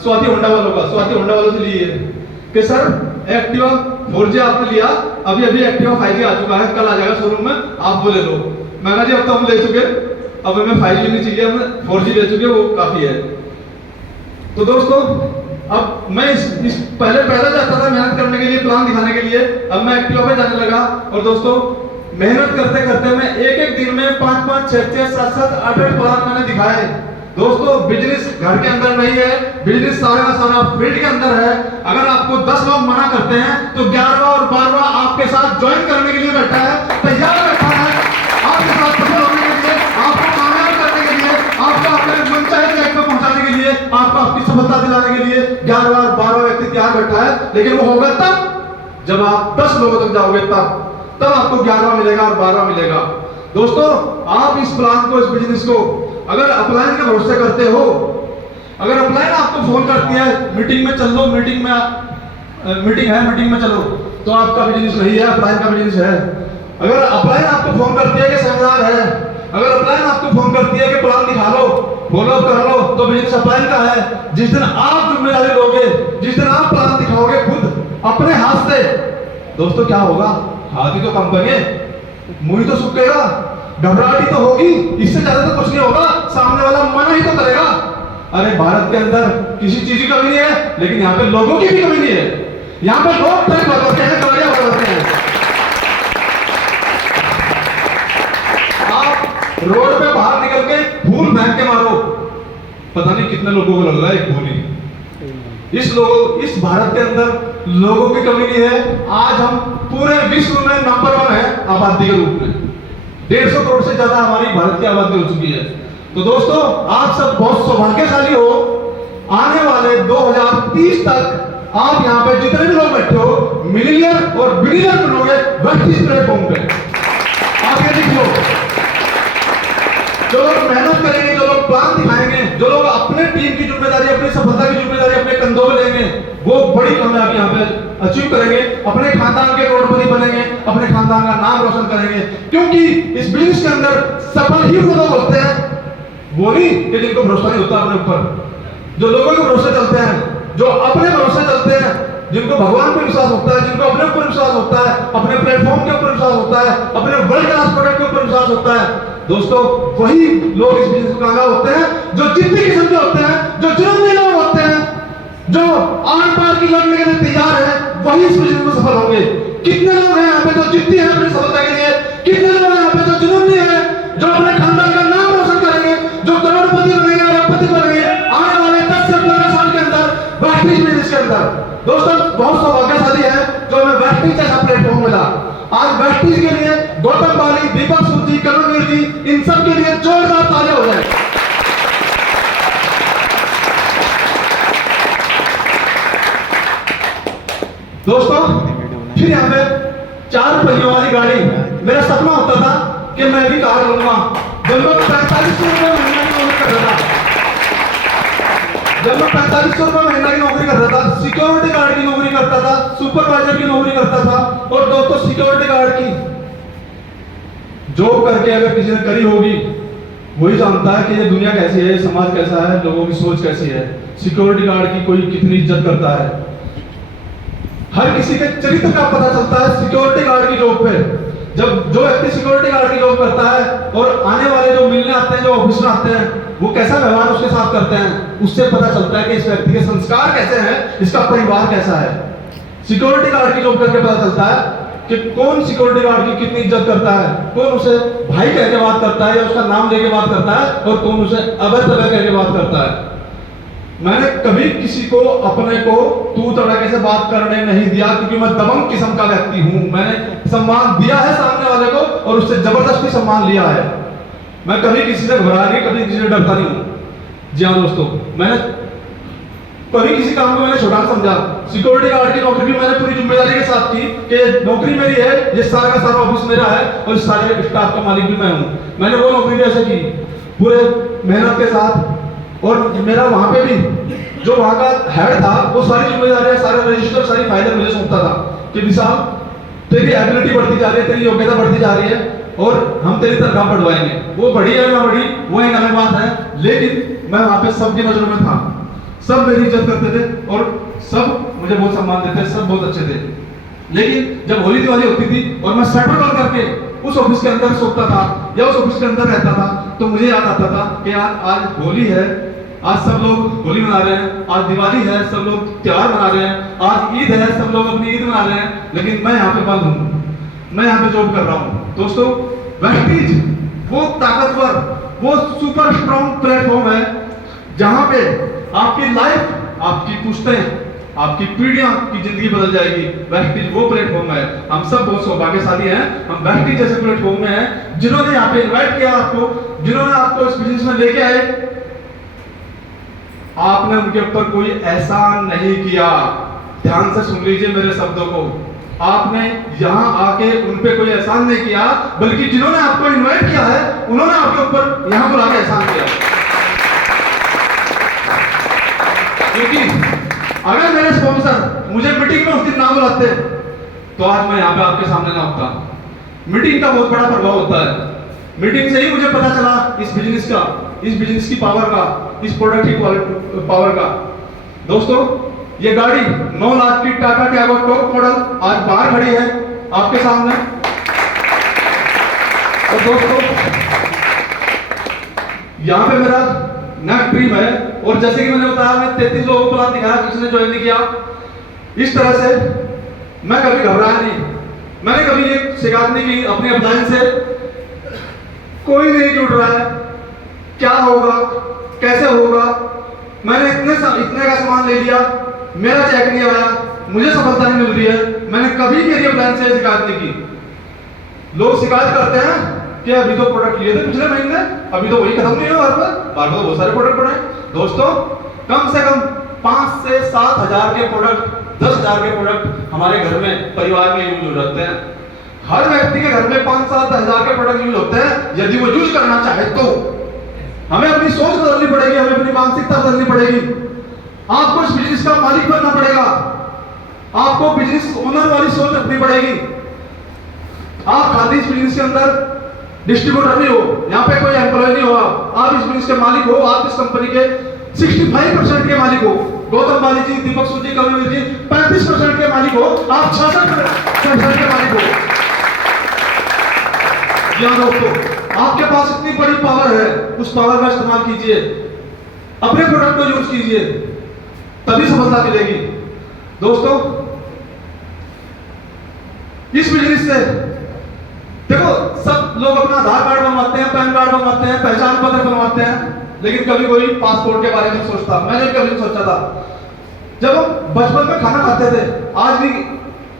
स्वाति होंडा वालों से लिए कि सर एक्टिवा 4G आपने लिया, अभी एक्टिवा 5G आ चुका है, कल आ जाएगा शोरूम में, आप वो ले लो। मैं कहा जी अब तो हम ले चुके, अब हमें 5G नहीं चाहिए, हमें 4G ले चुके, वो काफी है। तो दोस्तों अब मैं इस पहले पैदल जाता था मेहनत करने के लिए, प्लान दिखाने के लिए, अब मैं एक्टिवा पे जाने लगा। और दोस्तों मेहनत करते करते मैं एक दिन में 5-5, 6-6, 7-7, 8-8 प्लान मैंने दिखाए। दोस्तों बिजनेस घर के अंदर नहीं है, बिजनेस सारा फील्ड के अंदर है। अगर आपको 10 लोग मना करते हैं तो 11वां और 12वां आपके साथ ज्वाइन करने के लिए बैठा है, तैयार बैठा है आपके साथ सफल होने के लिए, आपको कामयाब करने के लिए, आपको अपने मनचाहे ट्रैक पर पहुंचाने के लिए, आपको आपकी सफलता दिलाने के लिए 11वां और 12वां व्यक्ति तैयार बैठा है। लेकिन वो होगा तब जब आप 10 लोगों तक जाओगे, तब आपको 11वां मिलेगा और 12वां मिलेगा। दोस्तों आप इस प्लान को, इस बिजनेस को अगर अपलाइन के भरोसे करते हो, अगर अपलाइन आपको फोन करती है मीटिंग में चल लो, मीटिंग में चलो, तो आपका बिजनेस नहीं है, अपलाइन का बिजनेस है। अगर अपलाइन आपको फोन करती है कि सेमिनार है, अगर अपलाइन आपको फोन करती है कि प्लान दिखा लो, फॉलो कर लो, तो बिजनेस अपलाइन का है। जिस दिन आप जिम्मेदारी लोगे, जिस दिन आप प्लान दिखाओगे खुद अपने हाथ से, दोस्तों क्या होगा? हाथ ही तो कम करेंगे, मुंह ही तो सूखेगा, घबराहट तो होगी, इससे ज्यादा तो कुछ नहीं होगा, सामने वाला मना ही तो करेगा। अरे भारत के अंदर किसी चीज की कमी नहीं है, लेकिन यहाँ पे लोगों की भी कमी नहीं है। यहाँ पे लोग ट्रक भरते हैं, गाड़ियां भरते हैं। आप रोड पे बाहर निकल के फूल फेंक के मारो, पता नहीं कितने लोगों को लग रहा है एक फूल ही। इस भारत के अंदर लोगों की कमी नहीं है। आज हम पूरे विश्व में नंबर 1 है आबादी के रूप में, 150 करोड़ से ज्यादा हमारी भारत की आबादी हो चुकी है। तो दोस्तों आप सब बहुत सौभाग्यशाली हो, आने वाले 2030 तक आप यहाँ पे जितने भी लोग बैठे हो मिलियन और बिलियन बनोगे इस प्लेटफॉर्म पे। आप ये लिख लो, जो लोग मेहनत करेंगे, जो लोग प्लान दिखाएंगे, जो लोग अपने टीम की जिम्मेदारी, अपनी सफलता की जिम्मेदारी अपने कंधों में लेंगे, वो बड़ी कामयाबी यहाँ पे अचीव करेंगे, अपने खानदान के करोड़पति बनेंगे, अपने खानदान का नाम रोशन करेंगे। क्योंकि इस बिजनेस के अंदर सफल ही वो लोग होते हैं, वो नहीं कि जिनको भरोसा नहीं होता अपने ऊपर, जो लोगों के भरोसे चलते हैं, जो अपने भरोसे चलते हैं, जिनको भगवान पर विश्वास होता है, जिनको अपने ऊपर विश्वास होता है, अपने प्लेटफॉर्म के ऊपर विश्वास होता है, अपने वर्ल्ड क्लास प्रोडक्ट के ऊपर विश्वास होता है। दोस्तों वही लोग इस बिजनेस में कामयाब होते हैं, जो जिद्दी किस्म के होते हैं, जो जुनूनी लोग होते हैं, जो आर पार की लड़ने के लिए तैयार है, वही इस बिजनेस में सफल होंगे। कितने लोग हैं यहाँ पे जो जिद्दी हैं अपनी सफलता के लिए, कितने लोग हैं यहाँ पे जो जुनूनी हैं, जो अपने खानदान का नाम रोशन करेंगे, जो करोड़पति बनेंगे, अरबपति बनेंगे आने वाले 10 से 15 साल के अंदर वेस्टीज बिजनेस के अंदर। दोस्तों बहुत सौभाग्यशाली है जो हमें वेस्टीज जैसा प्लेटफॉर्म मिला। आज वेस्टीज के लिए गौतम बाली, दीपक सूद जी, करुणवीर जी, इन सब के लिए जोरदार तालियां हो जाए। दोस्तों फिर यहाँ पे 4 पहियों वाली गाड़ी, मेरा सपना होता था कि मैं भी कार लूंगा। जब मैं 4500 रुपये महीना की नौकरी कर रहा था, जब मैं 4500 रुपये महीना की नौकरी कर रहा था, सिक्योरिटी गार्ड की नौकरी करता था, सुपरवाइजर की नौकरी करता था। और दोस्तों सिक्योरिटी गार्ड की जॉब करके अगर किसी ने करी होगी वही जानता है कि ये दुनिया कैसी है, समाज कैसा है, लोगों की सोच कैसी है। सिक्योरिटी गार्ड की कोई कितनी इज्जत करता है, हर किसी के चरित्र का पता चलता है सिक्योरिटी गार्ड की जॉब पे। जब जो व्यक्ति सिक्योरिटी गार्ड की जॉब करता है और आने वाले जो मिलने आते हैं, जो ऑफिस में आते हैं, वो कैसा व्यवहार उसके साथ करते हैं, उससे पता चलता है कि इस व्यक्ति के संस्कार कैसे हैं, इसका परिवार कैसा है। सिक्योरिटी गार्ड की जॉब करके पता चलता है कि कौन सिक्योरिटी गार्ड की कितनी इज्जत करता है, कौन उसे भाई कह के बात करता है या उसका नाम लेके बात करता है, और कौन उसे अभय तभय कह के बात करता है। मैंने कभी किसी को अपने को तू तड़के से बात करने नहीं दिया, क्योंकि मैं दबंग किस्म का व्यक्ति हूं। मैंने सम्मान दिया है सामने वाले को और उससे जबरदस्ती सम्मान लिया है। मैं कभी किसी से घबरा नहीं, कभी किसी से डरता नहीं हूं। जी हाँ दोस्तों, मैंने कभी किसी काम को मैंने छोटा समझा। सिक्योरिटी गार्ड की नौकरी भी मैंने पूरी जिम्मेदारी के साथ की कि नौकरी मेरी है, ये सारा का सारा ऑफिस मेरा है और इस सारे स्टाफ का मालिक भी मैं हूं। मैंने वो नौकरी भी ऐसे की पूरे मेहनत के साथ, और मेरा वहां पे भी जो वहां का हेड था वो सारी जिम्मेदारियां, सारे रजिस्टर, सारी फाइलें मुझे सौंपता था कि विशाल तेरी एबिलिटी बढ़ती जा रही है, तेरी योग्यता बढ़ती जा रही है और हम तेरी तनख्वाह बढ़वाएंगे। वो बढ़ी है ना बढ़ी वो एक अलग बात है, लेकिन मैं वहां पे सबकी नजरों में था। सब मेरी इज्जत करते थे और सब मुझे बहुत सम्मान देते, सब बहुत अच्छे थे। लेकिन जब होली दिवाली होती थी और मैं स्वेटर बंद करके उस ऑफिस के अंदर सोता था या उस ऑफिस के अंदर रहता था, तो मुझे याद आता था कि यार आज होली है, आज सब लोग होली मना रहे हैं, आज दिवाली है, सब लोग त्योहार मना रहे हैं, आज ईद है, सब लोग अपनी ईद मना रहे हैं, लेकिन मैं यहाँ पे बंद हूँ, मैं यहाँ पे जॉब कर रहा हूँ। दोस्तों, वेस्टीज वो ताकतवर, वो सुपर स्ट्रॉन्ग प्लेटफॉर्म है जहां पे आपकी लाइफ, आपकी पुश्तें, आपकी पीढ़ियां की जिंदगी बदल जाएगी। वेस्टीज वो प्लेटफॉर्म है। हम सब बहुत सौभाग्यशाली हैं, हम वेस्टीज जैसे प्लेटफॉर्म में हैं, जिन्होंने यहाँ पे इन्वाइट किया आपको, जिन्होंने आपको इस बिजनेस में लेके आए। आपने उनके ऊपर कोई एहसान नहीं किया। ध्यान से सुन लीजिए मेरे शब्दों को। आपने यहां आके उन पे कोई एहसान नहीं किया, बल्कि जिन्होंने आपको इन्वाइट किया है उन्होंने आपके ऊपर यहां बुला के एहसान किया। क्योंकि अगर मेरे स्पॉन्सर मुझे मीटिंग में उस दिन ना बुलाते तो आज मैं यहाँ पे आपके सामने ना होता। मीटिंग का बहुत बड़ा प्रभाव होता है। मीटिंग से ही मुझे पता चला इस बिजनेस का, इस बिजनेस की पावर का, इस प्रोडक्ट की पावर का। दोस्तों, ये गाड़ी 9 लाख की टाटा टियागो टॉप मॉडल आज बाहर खड़ी है आपके सामने। और दोस्तों, यहाँ पे मेरा नेक्स्ट ड्रीम है, और जैसे कि मैंने बताया मैं 33 लोगों को प्लान दिखाया, किसी ने ज्वाइन नहीं किया। इस तरह से मैं कभी घबराया नहीं, मैंने कभी ये शिकायत नहीं की अपने अपलाइन से, कोई नहीं जुड़ रहा है, क्या होगा, कैसे होगा। मैंने इतने का सामान ले लिया, मेरा चेक नहीं आया, मुझे सफलता नहीं मिल रही है, मैंने कभी मेरी अपलाइन से शिकायत नहीं की। लोग शिकायत करते हैं कि अभी तो प्रोडक्ट लिए थे पिछले महीने, अभी तो वही खत्म नहीं हुआ, बार बार बहुत सारे प्रोडक्ट पड़े। दोस्तों, कम से कम 5 से 7 हजार के प्रोडक्ट, 10 हजार के प्रोडक्ट हमारे घर में, परिवार में यूज हो जाते हैं। हर व्यक्ति के घर में 5-7 हजार के प्रोडक्ट यूज होते हैं। यदि वो यूज करना चाहे तो हमें अपनी सोच बदलनी पड़ेगी, हमें अपनी मानसिकता बदलनी पड़ेगी। आपको इस बिजनेस का मालिक बनना पड़ेगा, आपको बिजनेस ओनर वाली सोच रखनी पड़ेगी। आप खाली इस बिजनेस के अंदर डिस्ट्रीब्यूटर नहीं हो, यहाँ पे कोई एम्प्लॉय नहीं होगा, आप इस बिजनेस के मालिक हो, आप इस कंपनी के 65% के मालिक हो। गौतम बाली जी, दीपक सूद जी, कविवीर जी 35% के मालिक हो, आप 66% के मालिक हो। यहाँ दोस्तों, आपके पास इतनी बड़ी पावर है, उस पावर का इस्तेमाल कीजिए, अपने प्रोडक्ट को यूज कीजिए, तभी सफलता मिलेगी। दोस्तों, इस बिजनेस से देखो, सब लोग अपना आधार कार्ड बनवाते हैं, पैन कार्ड बनवाते हैं, पहचान पत्र बनवाते हैं, लेकिन कभी कोई पासपोर्ट के बारे में सोचता, मैंने कभी नहीं सोचा था। जब हम बचपन में खाना खाते थे, आज भी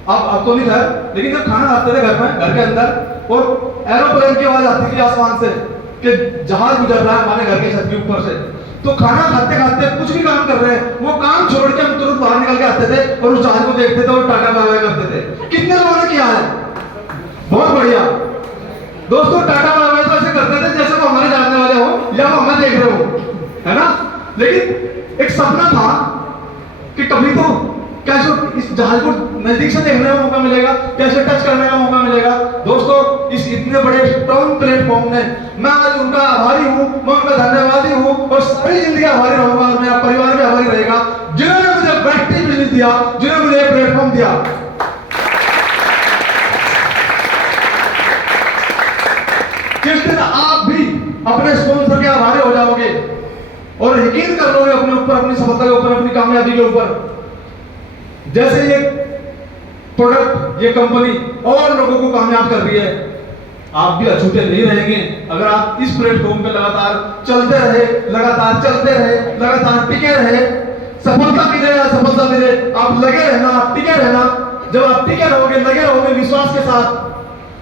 अब तो नहीं है, लेकिन जब खाना खाते थे घर में, घर के अंदर, और एरोप्लेन की आवाज आती थी आसमान से कि जहाज गुजर रहा है हमारे घर के छत के ऊपर से, तो खाना खाते खाते कुछ भी काम कर रहे हैं, वो काम छोड़ के हम तुरंत बाहर निकल के आते थे और उस जहाज को देखते थे और टाटा बाय बाय करते थे। कितने लोगों ने किया है? बहुत बढ़िया। दोस्तों, टाटा बाय बाय तो ऐसे करते थे जैसे वो हमारे जानने वाले हो या वो हमें देख रहे हो, है ना। लेकिन एक सपना था कि कभी तो कैसे इस जहाज को नजदीक से देखने का मौका मिलेगा, कैसे टच करने का मौका मिलेगा। दोस्तों, इस इतने बड़े स्ट्रॉन्ग प्लेटफॉर्म ने मैं आज उनका आभारी हूँ, मैं उनका धन्यवादी हूँ और सारी जिंदगी आभारी रहूंगा, और मेरा परिवार भी आभारी रहेगा, जिन्होंने मुझे वेस्टीज बिजनेस दिया, जिन्होंने मुझे प्लेटफॉर्म दिया। जिस दिन आप भी अपने स्पॉन्सर के आभारी हो जाओगे और यकीन कर लोगे अपने ऊपर, अपनी सफलता के ऊपर, अपनी कामयाबी के ऊपर, जैसे ये प्रोडक्ट, ये कंपनी और लोगों को कामयाब कर रही है, आप भी अछूते नहीं रहेंगे अगर आप इस प्लेटफॉर्म पे लगातार चलते रहे, लगातार चलते रहे, लगातार टिके रहे। सफलता मिले या सफलता मिले, आप लगे रहना, आप टिके रहना। जब आप टिके रहोगे, लगे रहोगे विश्वास के साथ,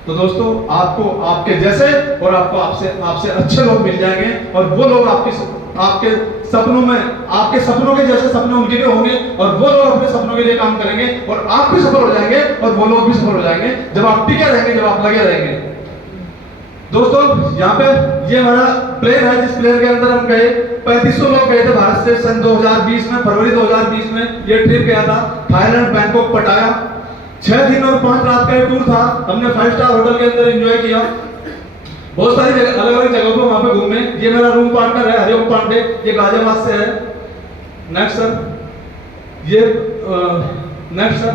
तो दोस्तों आपको आपके जैसे और आपको आपसे अच्छे लोग मिल जाएंगे और वो लोग आपके सपनों में, आपके सपनों के जैसे सपने उनके भी होंगे और वो लोग अपने सपनों के लिए काम करेंगे और आप भी सफल हो जाएंगे और वो लोग भी सफल हो जाएंगे जब आप टिके रहेंगे, जब आप लगे रहेंगे। दोस्तों यहाँ पे ये हमारा प्लेन है, जिस प्लेन के अंदर हम गए 3500 लोग गए थे भारत से सन 2020 में, फरवरी 2020 में ये ट्रिप गया था थाईलैंड, बैंकॉक, पटाया। 6 दिन और 5 रात का टूर था। हमने 5 स्टार होटल के अंदर एंजॉय किया, बहुत सारी अलग अलग जगहों पे वहां पे घूमे। ये मेरा रूम पार्टनर है हरिओम पांडे, ये गाजियाबाद से है। नेक्स्ट सर, ये नेक्स्ट सर।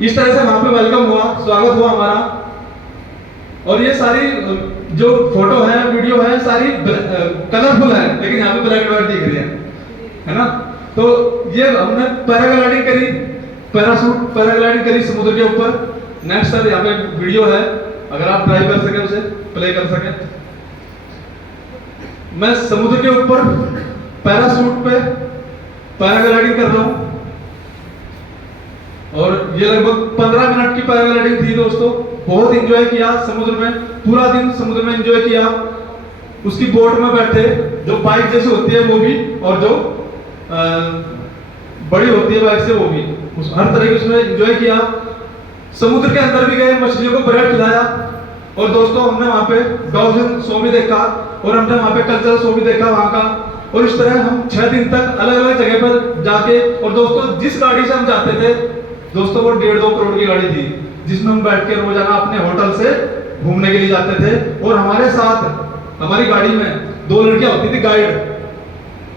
इस तरह से वहां पे वेलकम हुआ, स्वागत हुआ हमारा। और ये सारी जो फोटो है, वीडियो है, सारी कलरफुल है, लेकिन यहाँ पे ब्लैक एंड व्हाइट दिख रही है ना। तो ये हमने पैराग्लाइडिंग करी, पैराग्लाइडिंग करी समुद्र के ऊपर। नेक्स्ट सर, यहाँ पे वीडियो है, अगर आप ड्राइव कर सके उसे प्ले कर सके। मैं समुद्र के ऊपर पैराशूट पे पैराग्लाइडिंग कर रहा हूं और ये लगभग 15 मिनट की पैराग्लाइडिंग थी दोस्तों। बहुत एंजॉय किया समुद्र में, पूरा दिन समुद्र में एंजॉय किया। उसकी बोट में बैठे, जो बाइक जैसी होती है वो भी, और जो बड़ी होती है बाइक से वो भी, हर तरह की उसमें एंजॉय किया। समुद्र के अंदर भी गए, मछलियों को ब्रेड खिलाया। और दोस्तों हमने वहां पे डॉल्फिन शो भी देखा और हमने वहां पे कल्चरल शो भी देखा वहां का। और इस तरह हम 6 दिन तक अलग अलग जगह पर जाके, और दोस्तों जिस गाड़ी से हम जाते थे दोस्तों, वो 1.5-2 करोड़ की गाड़ी थी, जिसमें हम बैठ के रोजाना अपने होटल से घूमने के लिए जाते थे। और हमारे साथ हमारी गाड़ी में 2 लड़कियां होती थी, गाइड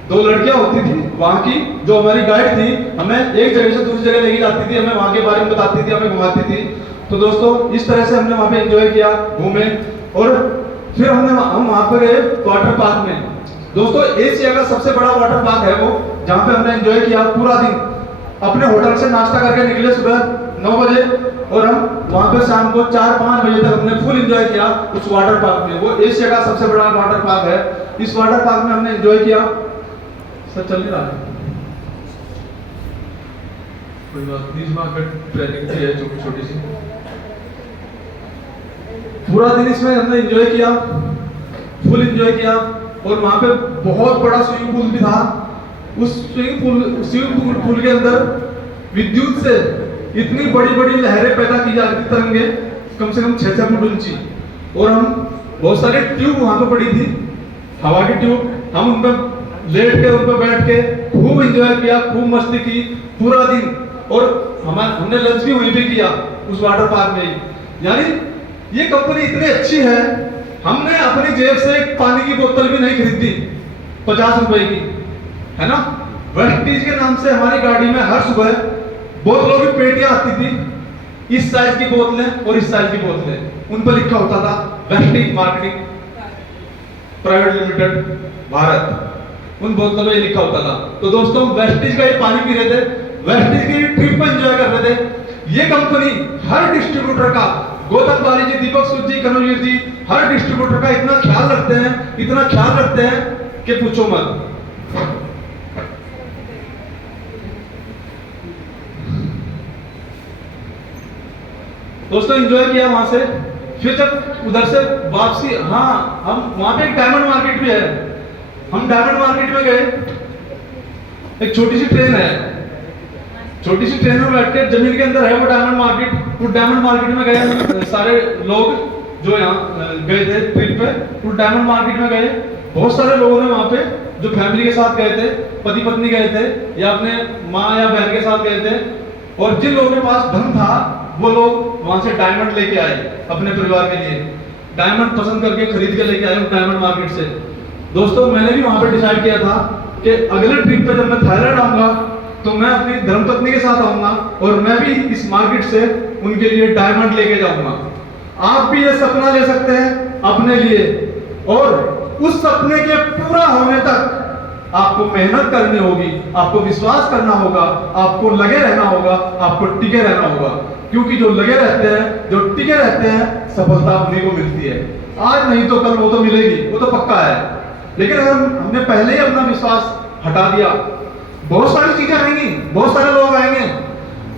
2 लड़कियां होती थी वहां की, जो हमारी गाइड थी। हमें एक जगह से दूसरी जगह लेके जाती थी, हमें वहां के बारे में बताती थी, हमें घुमाती थी। तो दोस्तों इस तरह से हमने वहां पे एंजॉय किया, घूमे। और फिर हम वहां पर गए वाटर पार्क में। दोस्तों एशिया का सबसे बड़ा वाटर पार्क है वो, जहां पे हमने एंजॉय किया पूरा दिन। अपने होटल से नाश्ता करके निकले सुबह 9 बजे और हम वहां पे शाम को 4-5 बजे तक हमने फुल एंजॉय किया उस वाटर पार्क में। वो एशिया का सबसे बड़ा वाटर पार्क है। इस वाटर पार्क में हमने एंजॉय किया। सर चल नहीं रहा है, कोई बात नहीं, इसमें ट्रेनिंग थी है छोटी छोटी सी। पूरा दिन इसमें हमने एंजॉय किया, फुल एंजॉय किया। और वहां पे बहुत बड़ा स्विमिंग पूल भी था। उस स्विमिंग पूल के अंदर विद्युत से इतनी बड़ी बड़ी लहरें पैदा की जा रही थी, तरंगे कम से कम 6-6 फुट ऊंची। और हम बहुत सारे ट्यूब वहां पे पड़ी थी, हवा की ट्यूब, हम उन पर लेट के, उन पर बैठ के खूब एंजॉय किया, खूब मस्ती की पूरा दिन। और हमने लंच भी वहीं पे किया उस वाटर पार्क में। यानी ये कंपनी इतनी अच्छी है, हमने अपनी जेब से एक पानी की बोतल भी नहीं खरीदी 50 रुपए की, है ना। वेस्टीज के नाम से हमारी गाड़ी में हर सुबह बोतलों की पेटियां आती थी, इस साइज की बोतलें और इस साइज की बोतलें, उन पर लिखा होता था Vestige marketing private limited Bharat, उन बोतलों में लिखा होता था। तो दोस्तों वेस्टीज का ये पानी पी रहे थे, वेस्टीज की ट्रिप पर एंजॉय कर रहे थे। ये कंपनी हर डिस्ट्रीब्यूटर का, गौतम बाली जी, दीपक सूद जी, कन्वीर जी, हर डिस्ट्रीब्यूटर का इतना ख्याल रखते हैं, इतना ख्याल रखते हैं कि पूछो मत। दोस्तों एंजॉय किया वहां से। फिर जब उधर से वापसी, हाँ हम वहां पे एक डायमंड मार्केट भी है, हम डायमंड मार्केट में गए। एक छोटी सी ट्रेन है, छोटी सी ट्रेन में बैठ के, जमीन के अंदर है वो डायमंड मार्केट। वो डायमंड मार्केट में गए सारे लोग जो यहाँ गए थे ट्रिप पे, वो डायमंड मार्केट में गए। बहुत सारे लोगों ने वहां पे, जो फैमिली के साथ गए थे, पति पत्नी गए थे या अपने माँ या बहन के साथ गए थे, और जिन लोगों के पास धन था वो लोग वहां से डायमंड लेके आए अपने परिवार के लिए। डायमंड पसंद करके खरीद के लेके आए डायमंड मार्केट से। दोस्तों मैंने भी वहां पे डिसाइड किया था कि अगले ट्रिप पे जब मैं थाईलैंड आऊंगा तो मैं अपनी धर्मपत्नी के साथ आऊंगा और मैं भी इस मार्केट से उनके लिए डायमंड लेके जाऊंगा। आप भी ये सपना ले सकते हैं अपने लिए, और उस सपने के पूरा होने तक आपको मेहनत करनी होगी, आपको विश्वास करना होगा, आपको लगे रहना होगा, आपको टिके रहना होगा। क्योंकि जो लगे रहते हैं, जो टिके रहते हैं, सफलता उन्हीं को मिलती है। आज नहीं तो कल वो तो मिलेगी, वो तो पक्का है। लेकिन अगर हमने पहले ही अपना विश्वास हटा दिया, बहुत सारी चीजें आएंगी, बहुत सारे लोग आएंगे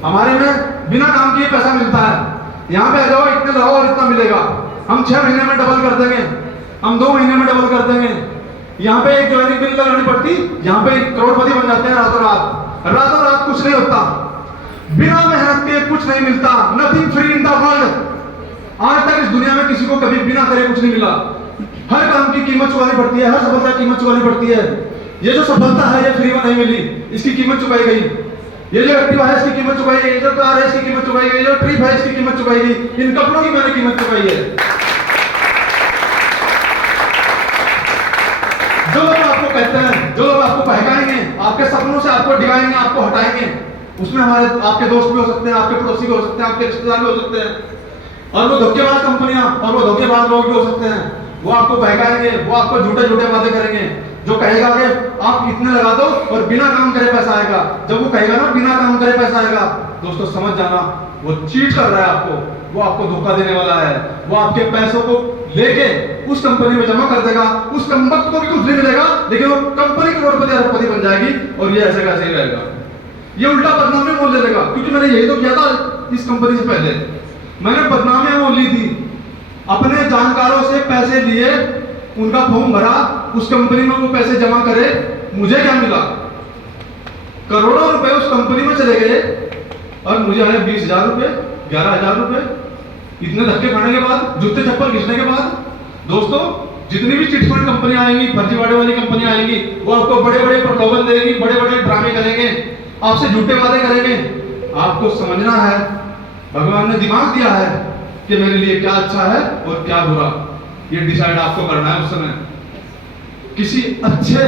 हमारे में, बिना काम किए पैसा मिलता है। यहाँ पे आ जाओ, इतने लगाओ और इतना मिलेगा। हम 6 महीने में डबल कर देंगे, हम 2 महीने में डबल कर देंगे। यहाँ पे एक ज्वाइनिंग बिल लगानी पड़ती, यहाँ पे करोड़पति बन जाते हैं रातों रात। रातों रात कुछ नहीं होता, बिना मेहनत के कुछ नहीं मिलता। Nothing free in the world. आज तक इस दुनिया में किसी को कभी बिना करे कुछ नहीं मिला। हर काम की कीमत चुकानी पड़ती है, हर सफलता की कीमत चुकानी पड़ती है। ये जो सफलता है ये फ्री में नहीं मिली, इसकी कीमत चुकाई गई। ये जो एक्टिवा है इसकी कीमत चुकाई गई, जो कार है इसकी कीमत चुकाई गई, जो ट्रिप है इसकी कीमत चुकाई गई, इन कपड़ों की मैंने कीमत चुकाई है। जो लोग आपको कहते हैं, जो लोग आपको बहकाएंगे, आपके सपनों से आपको डिगाएंगे, आपको हटाएंगे, उसमें हमारे आपके दोस्त भी हो सकते हैं, आपके पड़ोसी भी हो सकते हैं, आपके रिश्तेदार भी हो सकते हैं, और वो धोखेबाज कंपनियां और वो धोखेबाज लोग भी हो सकते हैं। वो आपको बहकाएंगे, वो आपको झूठे झूठे वादे करेंगे। जो कहेगा कि आप इतने लगा दो और बिना काम करे पैसा आएगा, जब वो कहेगा ना बिना काम करे पैसा आएगा, दोस्तों समझ जाना वो चीट कर रहा है आपको, वो आपको धोखा देने वाला है। वो आपके पैसों को लेके उस कंपनी में जमा कर देगा, उस कंपनी को भी कुछ नहीं मिलेगा, लेकिन वो कंपनी करोड़पति अरबपति बन जाएगी और ये ऐसे कैसे ही रहेगा। ये उल्टा बदनामी मोल ले लेगा, क्योंकि मैंने यही तो किया था इस कंपनी से पहले। मैंने बदनामियां मोल ली थी, अपने जानकारों से पैसे लिए, उनका फॉर्म भरा, उस कंपनी में वो पैसे जमा करे, मुझे क्या मिला? करोड़ों रुपए उस कंपनी में चले गए और मुझे आए 20,000 रुपए, 11,000 रुपए। इतने धक्के खाने के बाद, जूते चप्पल घिसने के बाद, दोस्तों जितनी भी चिटफंड कंपनियां आएंगी, फर्जीवाड़े वाली कंपनियां आएंगी, वो आपको बड़े बड़े प्रलोभन देंगी, बड़े बड़े ड्रामे करेंगे, आपसे झूठे वादे करेंगे। आपको समझना है, भगवान ने दिमाग दिया है कि मेरे लिए क्या अच्छा है और क्या बुरा, ये डिसाइड आपको करना है। उस समय किसी अच्छे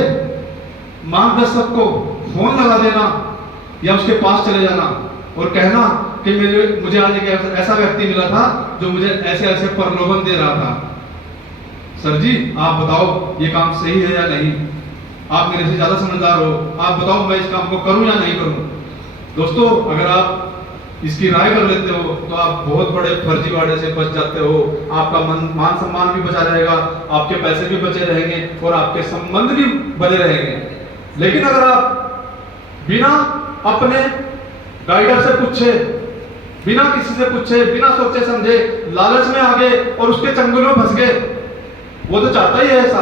मार्गदर्शक को फोन लगा देना या उसके पास चले जाना और कहना कि मुझे आज एक ऐसा व्यक्ति मिला था जो मुझे ऐसे ऐसे प्रलोभन दे रहा था। सर जी आप बताओ ये काम सही है या नहीं, आप मेरे से ज्यादा समझदार हो, आप बताओ मैं इस काम को करूं या नहीं करूं। दोस्तों अगर आप इसकी राय कर लेते हो तो आप बहुत बड़े फर्जीवाड़े से बच जाते हो। आपका मान सम्मान भी बचा रहेगा, आपके पैसे भी बचे रहेंगे और आपके संबंध भी बने रहेंगे। लेकिन अगर आप बिना अपने गाइडर से पूछे, बिना किसी से पूछे, बिना सोचे समझे लालच में आ गए और उसके चंगुल में फंस गए, वो तो चाहता ही है ऐसा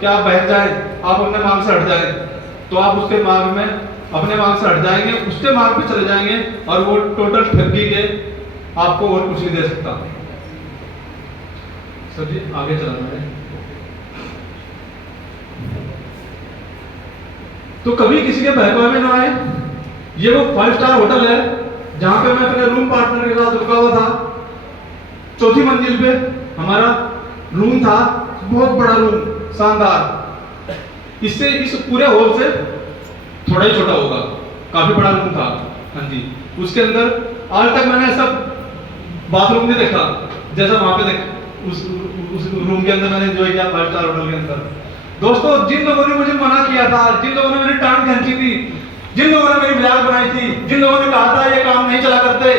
कि आप बहक जाए, आप अपने मार्ग से हट जाए, तो आप उसके मार्ग में, अपने मार्ग से हट जाएंगे, उसके मार्ग पे चले जाएंगे और वो टोटल ठगी के आपको और कुछ नहीं दे सकता। सर जी आगे चलाना है। तो कभी किसी के बहकावे में ना आए। ये वो 5 स्टार होटल है जहां पे मैं अपने रूम पार्टनर के साथ रुका हुआ था। 4थी मंजिल पे हमारा रूम था, बहुत बड़ा रूम, शानदार। इससे इस पूरे हॉल से थोड़ा ही छोटा होगा, काफी बड़ा रूम था। हाँ जी, उसके अंदर आज तक मैंने ऐसा बाथरूम नहीं देखा जैसा वहां पे उस रूम के अंदर मैंने एंजॉय किया 5 स्टार होटल के अंदर। दोस्तों जिन लोगों ने मुझे मना किया था, जिन लोगों ने मेरी टांग खींची थी, जिन लोगों ने मेरी मजाक बनाई थी, जिन लोगों ने कहा था ये काम नहीं चला करते,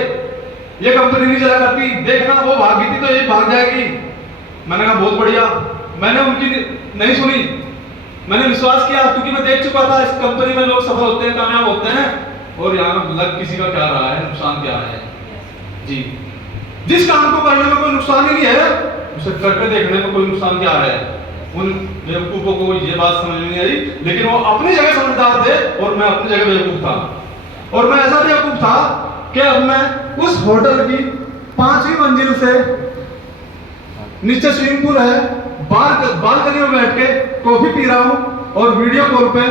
ये कंपनी नहीं चला करती, देखना वो भागी थी तो ये भाग जाएगी, मैंने कहा बहुत बढ़िया। मैंने उनकी नहीं सुनी, मैंने विश्वास किया, क्योंकि मैं देख चुका था इस कंपनी में लोग सफल होते हैं, कामयाब होते हैं, और यहाँ लग किसी का क्या रहा है, नुकसान क्या है। जी, जिस काम को करने में कोई नुकसान ही नहीं है, उसे करके देखने में कोई नुकसान क्या है। उन बेवकूफों को ये बात समझ नहीं आई, लेकिन वो अपनी जगह समझदार थे और मैं अपनी जगह बेवकूफ था। और मैं ऐसा बेवकूफ था कि अब मैं उस होटल की 5वीं मंजिल से, नीचे स्विमिंग पूल है, बालकनी में बैठ के कॉफी पी रहा हूँ और वीडियो कॉल पे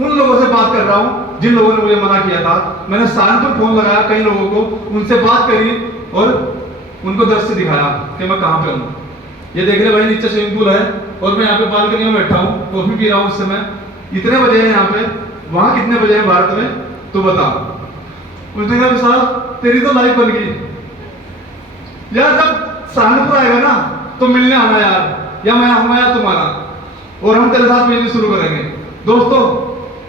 उन लोगों से बात कर रहा हूँ जिन लोगों ने मुझे मना किया था। मैंने सहारनपुर फोन लगाया कई लोगों को, उनसे बात करी और उनको दृश्य दिखाया कि मैं कहाँ पे हूँ। ये देख रहे भाई, नीचे स्विमिंग पूल है और मैं यहाँ पे बालकनी में बैठा हूँ, कॉफी पी रहा हूँ। इस समय इतने बजे हैं यहाँ पे, वहां कितने बजे हैं भारत में, तो बता। उसने कहा विशाल तेरी तो लाइफ बन गई यार, जब सहारनपुर आएगा ना तो मिलने आना यार, या मैं आऊंगा या तुम आना, और हम तेरे साथ मिलनी शुरू करेंगे। दोस्तों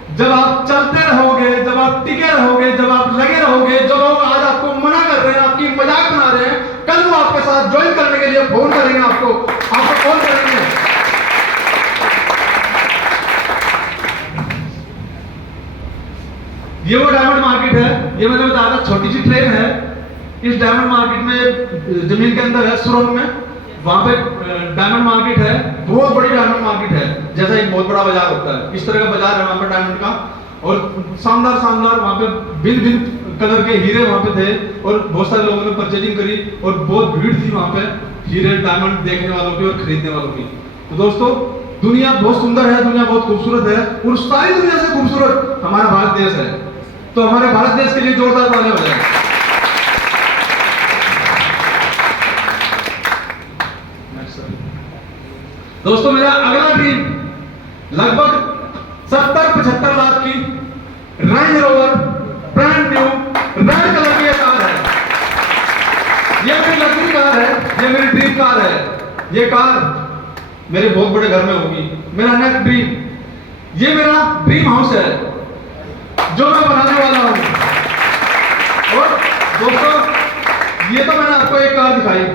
जब आप चलते रहोगे, जब आप टिके रहोगे, जब आप लगे रहोगे, जो लोग आज आपको मना कर रहे हैं, आपकी मजाक बना रहे हैं, कल वो आपके साथ ज्वाइन करने के लिए फोन करेंगे, आपको कॉल करेंगे। ये वो डायमंड मार्केट है, ये मैंने बताया था छोटी सी ट्रेन है। इस डायमंड मार्केट में जमीन के अंदर है, सुरंग में, वहां पे डायमंड मार्केट है, बहुत बड़ी डायमंड मार्केट है, जैसा एक बहुत बड़ा बाजार होता है, इस तरह का बाजार है वहां पे डायमंड का। और शानदार शानदार वहां पे भिन्न भिन्न कलर के हीरे वहां पे थे, और बहुत सारे लोगों ने परचेजिंग करी, और बहुत भीड़ थी वहां पे हीरे डायमंड देखने वालों की और खरीदने वालों की। तो दोस्तों, दुनिया बहुत सुंदर है, दुनिया बहुत खूबसूरत है, और सारी दुनिया से खूबसूरत हमारा भारत देश है। तो हमारे भारत देश के लिए जोरदार तालियां बजाएं। दोस्तों, मेरा अगला ड्रीम लगभग 70-75 लाख की range rover brand new red colour की कार है। ये मेरी लग्जरी कार है, ये मेरी ड्रीम कार है। ये कार मेरे बहुत बड़े घर में होगी, मेरा नेक्स्ट ड्रीम। ये मेरा ड्रीम हाउस है जो मैं बनाने वाला हूं। और दोस्तों, ये तो मैंने आपको एक कार दिखाई,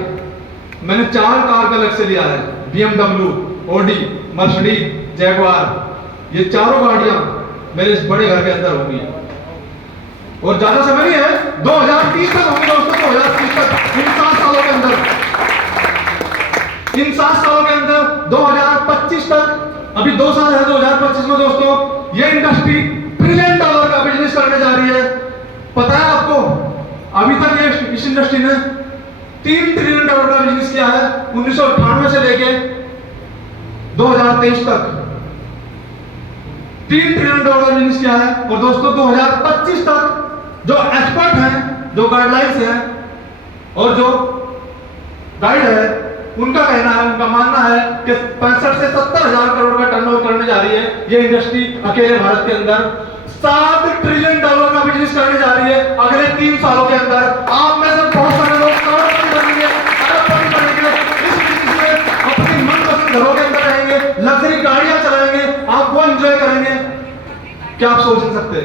मैंने 4 कार का लक्ष्य लिया है, BMW, Audi, Mercedes, Jaguar। ये चारों गाड़ियां मेरे इस बड़े घर के अंदर होंगी, और ज्यादा समय नहीं है, 2030 तक होंगी दोस्तों, 2030 तक, इन 7 सालों के अंदर, इन 7 सालों के अंदर 2025 तक, अभी 2 साल है 2025 में दोस्तों, ये इंडस्ट्री $1 ट्रिलियन का बिजनेस करने जा रही है। पता है आपको, अभी तक ये इस इंडस्ट्री ने $3 ट्रिलियन का बिजनेस किया है, 1998 से लेके 2023 तक 3 ट्रिलियन डॉलर का बिजनेस किया है। और दोस्तों, 2025 तक जो एक्सपर्ट हैं, जो गाइडलाइंस हैं और जो गाइड है, उनका कहना है, उनका मानना है कि 65 से 70 हजार करोड़ का टर्नओवर करने जा रही है ये इंडस्ट्री अकेले भारत के अंदर। $7 ट्रिलियन का बिजनेस करने जा रही है अगले 3 सालों के अंदर। आप में से बहुत सारे लोग करोड़पति बनेंगे, अरबपति बनेंगे, इस बिजनेस में अपनी मनपसंद घरों के अंदर रहेंगे, लग्जरी गाड़ियां चलाएंगे, आप वो एंजॉय करेंगे। क्या आप सोच नहीं सकते?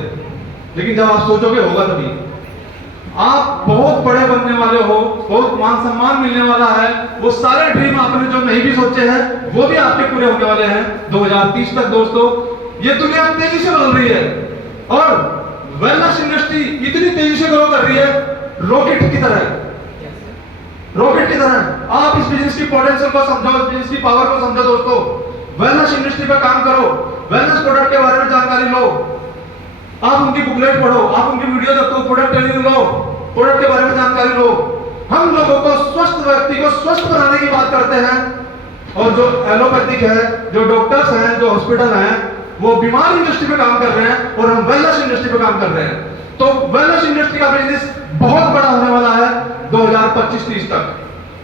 लेकिन जब आप सोचोगे होगा तभी। आप बहुत बड़े बनने वाले हो, बहुत मान सम्मान मिलने वाला है, वो सारे ड्रीम आपने जो नहीं भी सोचे हैं वो भी आपके पूरे होने वाले हैं 2030 तक। दोस्तों, ये दुनिया तेजी से बदल रही है, और वेलनेस इंडस्ट्री इतनी तेजी से ग्रो कर रही है, रॉकेट की तरह, रॉकेट की तरह। आप इस बिजनेस की पोटेंशियल को समझो, इस बिजनेस की पावर को समझो दोस्तों। वेलनेस इंडस्ट्री पे काम करो, वेलनेस प्रोडक्ट के बारे में जानकारी लो, आप उनकी बुकलेट पढ़ो, आप उनकी वीडियो देखो, प्रोडक्ट ट्रेनिंग लो, प्रोडक्ट के बारे में जानकारी लो। हम लोगों को स्वस्थ व्यक्ति को स्वस्थ बनाने की बात करते हैं, और जो एलोपैथिक है, जो डॉक्टर्स हैं, जो हॉस्पिटल हैं, वो बीमार इंडस्ट्री पे काम कर रहे हैं, और हम वेलनेस इंडस्ट्री पे काम कर रहे हैं। तो वेलनेस इंडस्ट्री का बिजनेस बहुत बड़ा होने वाला है 2025-30 तक।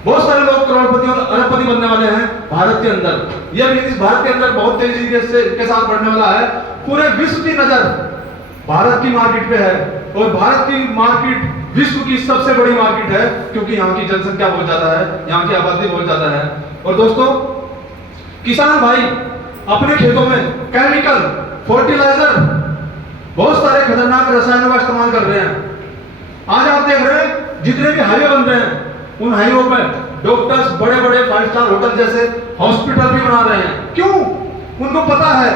बहुत सारे लोग करोड़पति और अरबपति बनने वाले हैं भारत के अंदर। यह बिजनेस भारत के अंदर बहुत तेजी के साथ बढ़ने वाला है। पूरे विश्व की नजर भारत की मार्केट पे है, और भारत की मार्केट विश्व की सबसे बड़ी मार्केट है, क्योंकि यहाँ की जनसंख्या बहुत ज्यादा है, यहाँ की आबादी बहुत ज्यादा है। और दोस्तों, किसान भाई अपने खेतों में केमिकल, फर्टिलाइजर, बहुत सारे खतरनाक रसायनों का इस्तेमाल कर रहे हैं। आज आप देख रहे हैं जितने भी हाईवे बन रहे हैं, उन हाईवे पर डॉक्टर्स बड़े बड़े 5 स्टार होटल जैसे हॉस्पिटल भी बना रहे हैं। क्यों? उनको पता है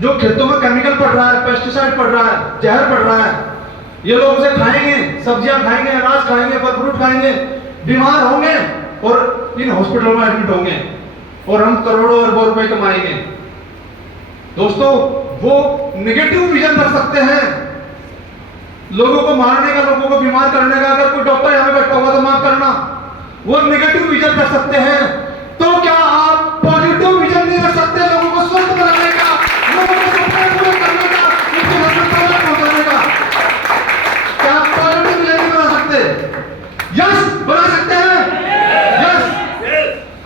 जो खेतों में केमिकल पड़ रहा है, पेस्टिसाइड पड़ रहा है, जहर पड़ रहा है, ये लोग उसे खाएंगे, सब्जियां खाएंगे, अनाज खाएंगे, फल फ्रूट खाएंगे, बीमार होंगे और इन हॉस्पिटलों में एडमिट होंगे, और हम करोड़ों अरबों रुपए कमाएंगे। दोस्तों, वो नेगेटिव विजन कर सकते हैं लोगों को मारने का, लोगों को बीमार करने का। अगर कोई डॉक्टर यहाँ पे बैठा होगा तो माफ करना, वो नेगेटिव विजन कर सकते हैं। तो क्या आप पॉजिटिव विजन नहीं कर सकते लोगों को स्वस्थ बनाने का, लोगों को सपने पूरे करने का, उनके सपने तक पहुंचाने का? क्या आप पॉजिटिव विजन नहीं बना सकते? यस, बना सकते हैं। यस,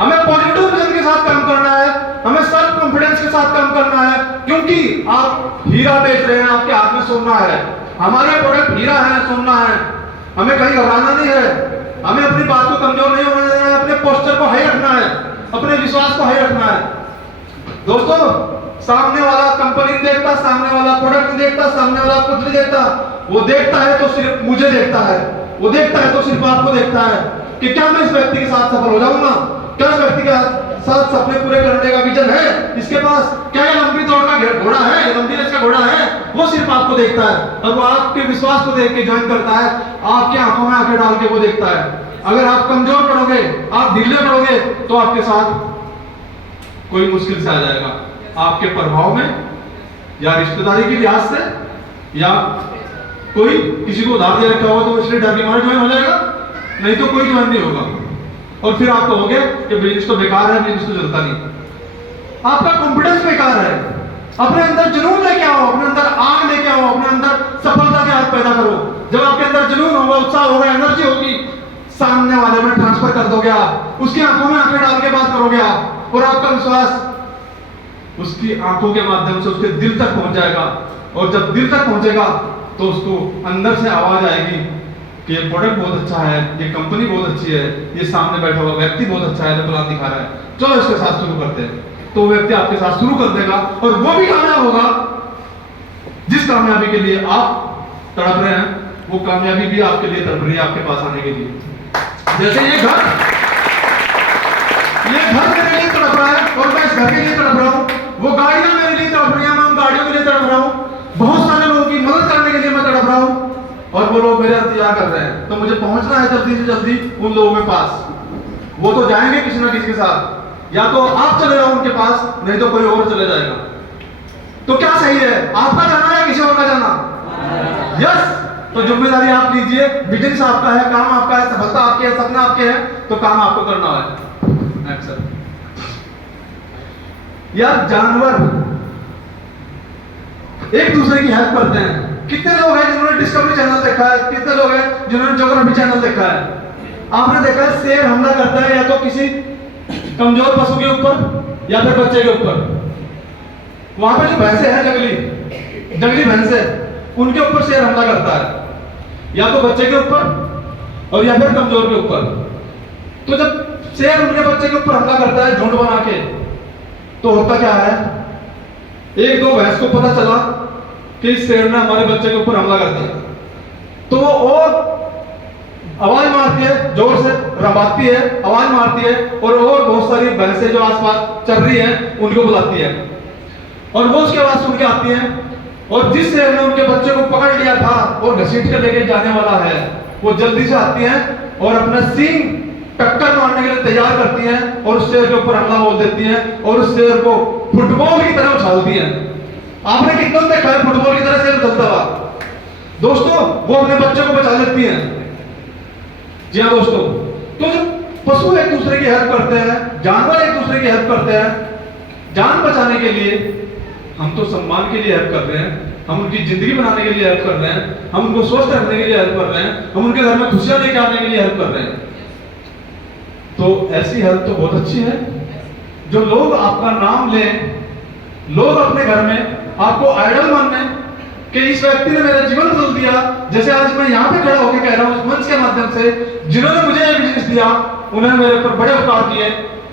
हमें पॉजिटिव विजन के साथ काम करना है, हमें सेल्फ कॉन्फिडेंस के साथ काम करना है, क्योंकि आप हीरा बेच रहे हैं, आपके हाथ में सोना है। हमारे प्रोडक्ट हीरा है, सोना है। हमें कहीं घबराना नहीं है, हमें अपनी बात को कमजोर नहीं होने देना है, अपने पोस्चर को हाई रखना है, अपने विश्वास को हाई रखना है। दोस्तों, सामने वाला कंपनी नहीं देखता, सामने वाला प्रोडक्ट नहीं देखता, सामने वाला कुछ नहीं देखता। वो देखता है तो सिर्फ मुझे देखता है, वो देखता है तो सिर्फ आपको देखता है कि क्या मैं इस व्यक्ति के साथ सफल हो जाऊंगा, क्या इस व्यक्ति के साथ सपने पूरे करने का विजन है इसके पास, क्या ये लंबी दौड़ का घोड़ा है, ये लंबी रेस का घोड़ा है। वो सिर्फ आपको देखता है और वो आपके विश्वास को देख के ज्वाइन करता है, आपके आंखों में आंखें डाल के वो देखता है। अगर आप कमजोर पड़ोगे, आप ढीले पड़ोगे तो आपके साथ कोई मुश्किल से आ जाएगा, आपके प्रभाव में या रिश्तेदारी की लिहाज से, या कोई किसी को उधार दे रखा होगा तो इसलिए डर के मारे ज्वाइन हो जाएगा, नहीं तो कोई ज्वाइन नहीं होगा। और फिर आप कहोगे कि बिजनेस तो बेकार है, बिजनेस तो चलता नहीं। आपका कॉन्फिडेंस बेकार है। अपने अंदर जुनून लेके आओ, अपने अंदर आग लेके आओ, अपने अंदर सफलता के हाथ पैदा करो। जब आपके अंदर जुनून होगा, उत्साह होगा, एनर्जी होगी, सामने वाले में ट्रांसफर कर दोगे आप, उसकी आंखों में आंखें डाल के बात करोगे आप, और आपका विश्वास उसकी आंखों के माध्यम से उसके दिल तक पहुंच जाएगा। और जब दिल तक पहुंचेगा तो उसको अंदर से आवाज आएगी कि ये प्रोडक्ट बहुत अच्छा है, ये कंपनी बहुत अच्छी है, ये सामने बैठा हुआ व्यक्ति बहुत अच्छा है, तो प्लान दिखा रहा है, चलो इसके साथ शुरू करते हैं। तो व्यक्ति आपके साथ शुरू कर देगा और वो भी कामयाब होगा। जिस कामयाबी के लिए आप तड़प रहे हैं, वो कामयाबी भी आपके लिए तड़प रही है आपके पास आने के लिए। जैसे ये घर मेरे लिए तड़प रहा है और मैं इस घर के लिए तड़प रहा हूं, वो गाड़ियां मेरे लिए तड़प रही है, मैं उन गाड़ियों के लिए तड़प रहा हूं, बहुत सारे लोगों की मदद करने के लिए मैं तड़प रहा हूं, और वो लोग मेरे इंतजार कर रहे हैं। तो मुझे पहुंचना है जल्दी से जल्दी उन लोगों के पास। वो तो जाएंगे किसी ना किसी के साथ, या तो आप चले जाओ उनके पास, नहीं तो कोई और चले जाएगा। तो क्या सही है, आपका जाना है किसी और का जाना? यस। तो जिम्मेदारी आप लीजिए, बिजनेस आपका है, काम आपका है, सफलता आपकी है, सपना आपके हैं, तो काम आपको करना है। यार जानवर एक दूसरे की हेल्प करते हैं। कितने लोग हैं जिन्होंने डिस्कवरी चैनल देखा है, कितने लोग हैं जिन्होंने ज्योग्राफी चैनल देखा है? आपने देखा है शेर हमला करता है या तो किसी कमजोर पशु के ऊपर या फिर बच्चे के ऊपर। वहां पे जो भैंसे हैं, जंगली भैंसे, उनके ऊपर शेर हमला करता है, या तो बच्चे के ऊपर और या फिर कमजोर के ऊपर। तो जब शेर उनके बच्चे के ऊपर हमला करता है झुंड बना के, तो होता क्या है, एक दो भैंस को पता चला कि इस शेर ने हमारे बच्चे के ऊपर हमला कर दिया, तो वो और आवाज मारती है, जोर से रबाती है, आवाज मारती है, और बहुत सारी भैंसें जो आसपास चल रही हैं उनको बुलाती है, और वो उसकी आवाज सुन के आती हैं। और जिस शेर ने उनके बच्चे को पकड़ लिया था और घसीट के लेके जाने वाला है, वो जल्दी से आती हैं और अपना सींग टक्कर मारने के लिए तैयार करती हैं और उस शेर के ऊपर हमला बोल देती हैं और उस शेर को फुटबॉल की तरह उछालती हैं। आपने कितना देखा है फुटबॉल की तरह शेर उछलता हुआ? दोस्तों, वो अपने बच्चों को बचा लेती हैं। जी हाँ दोस्तों, तो जब पशु एक दूसरे की हेल्प करते हैं, जानवर एक दूसरे की हेल्प करते हैं, जान बचाने के लिए, हम तो सम्मान के लिए हेल्प कर रहे हैं, हम उनकी जिंदगी बनाने के लिए हेल्प कर रहे हैं, हम उनको स्वस्थ रखने के लिए हेल्प कर रहे हैं, हम उनके घर में खुशियां लेके आने के लिए हेल्प कर रहे हैं। तो ऐसी हेल्प तो बहुत अच्छी है। जो लोग आपका नाम लें, लोग अपने घर में आपको आइडल माने कि इस व्यक्ति ने मेरा जीवन बदल दिया, जैसे आज मैं यहाँ पे खड़ा होकर कह रहा हूँ इस मंच के माध्यम से, जिन्होंने मुझे ये बिजनेस दिया, उन्होंने मेरे ऊपर बड़े उपकार किए,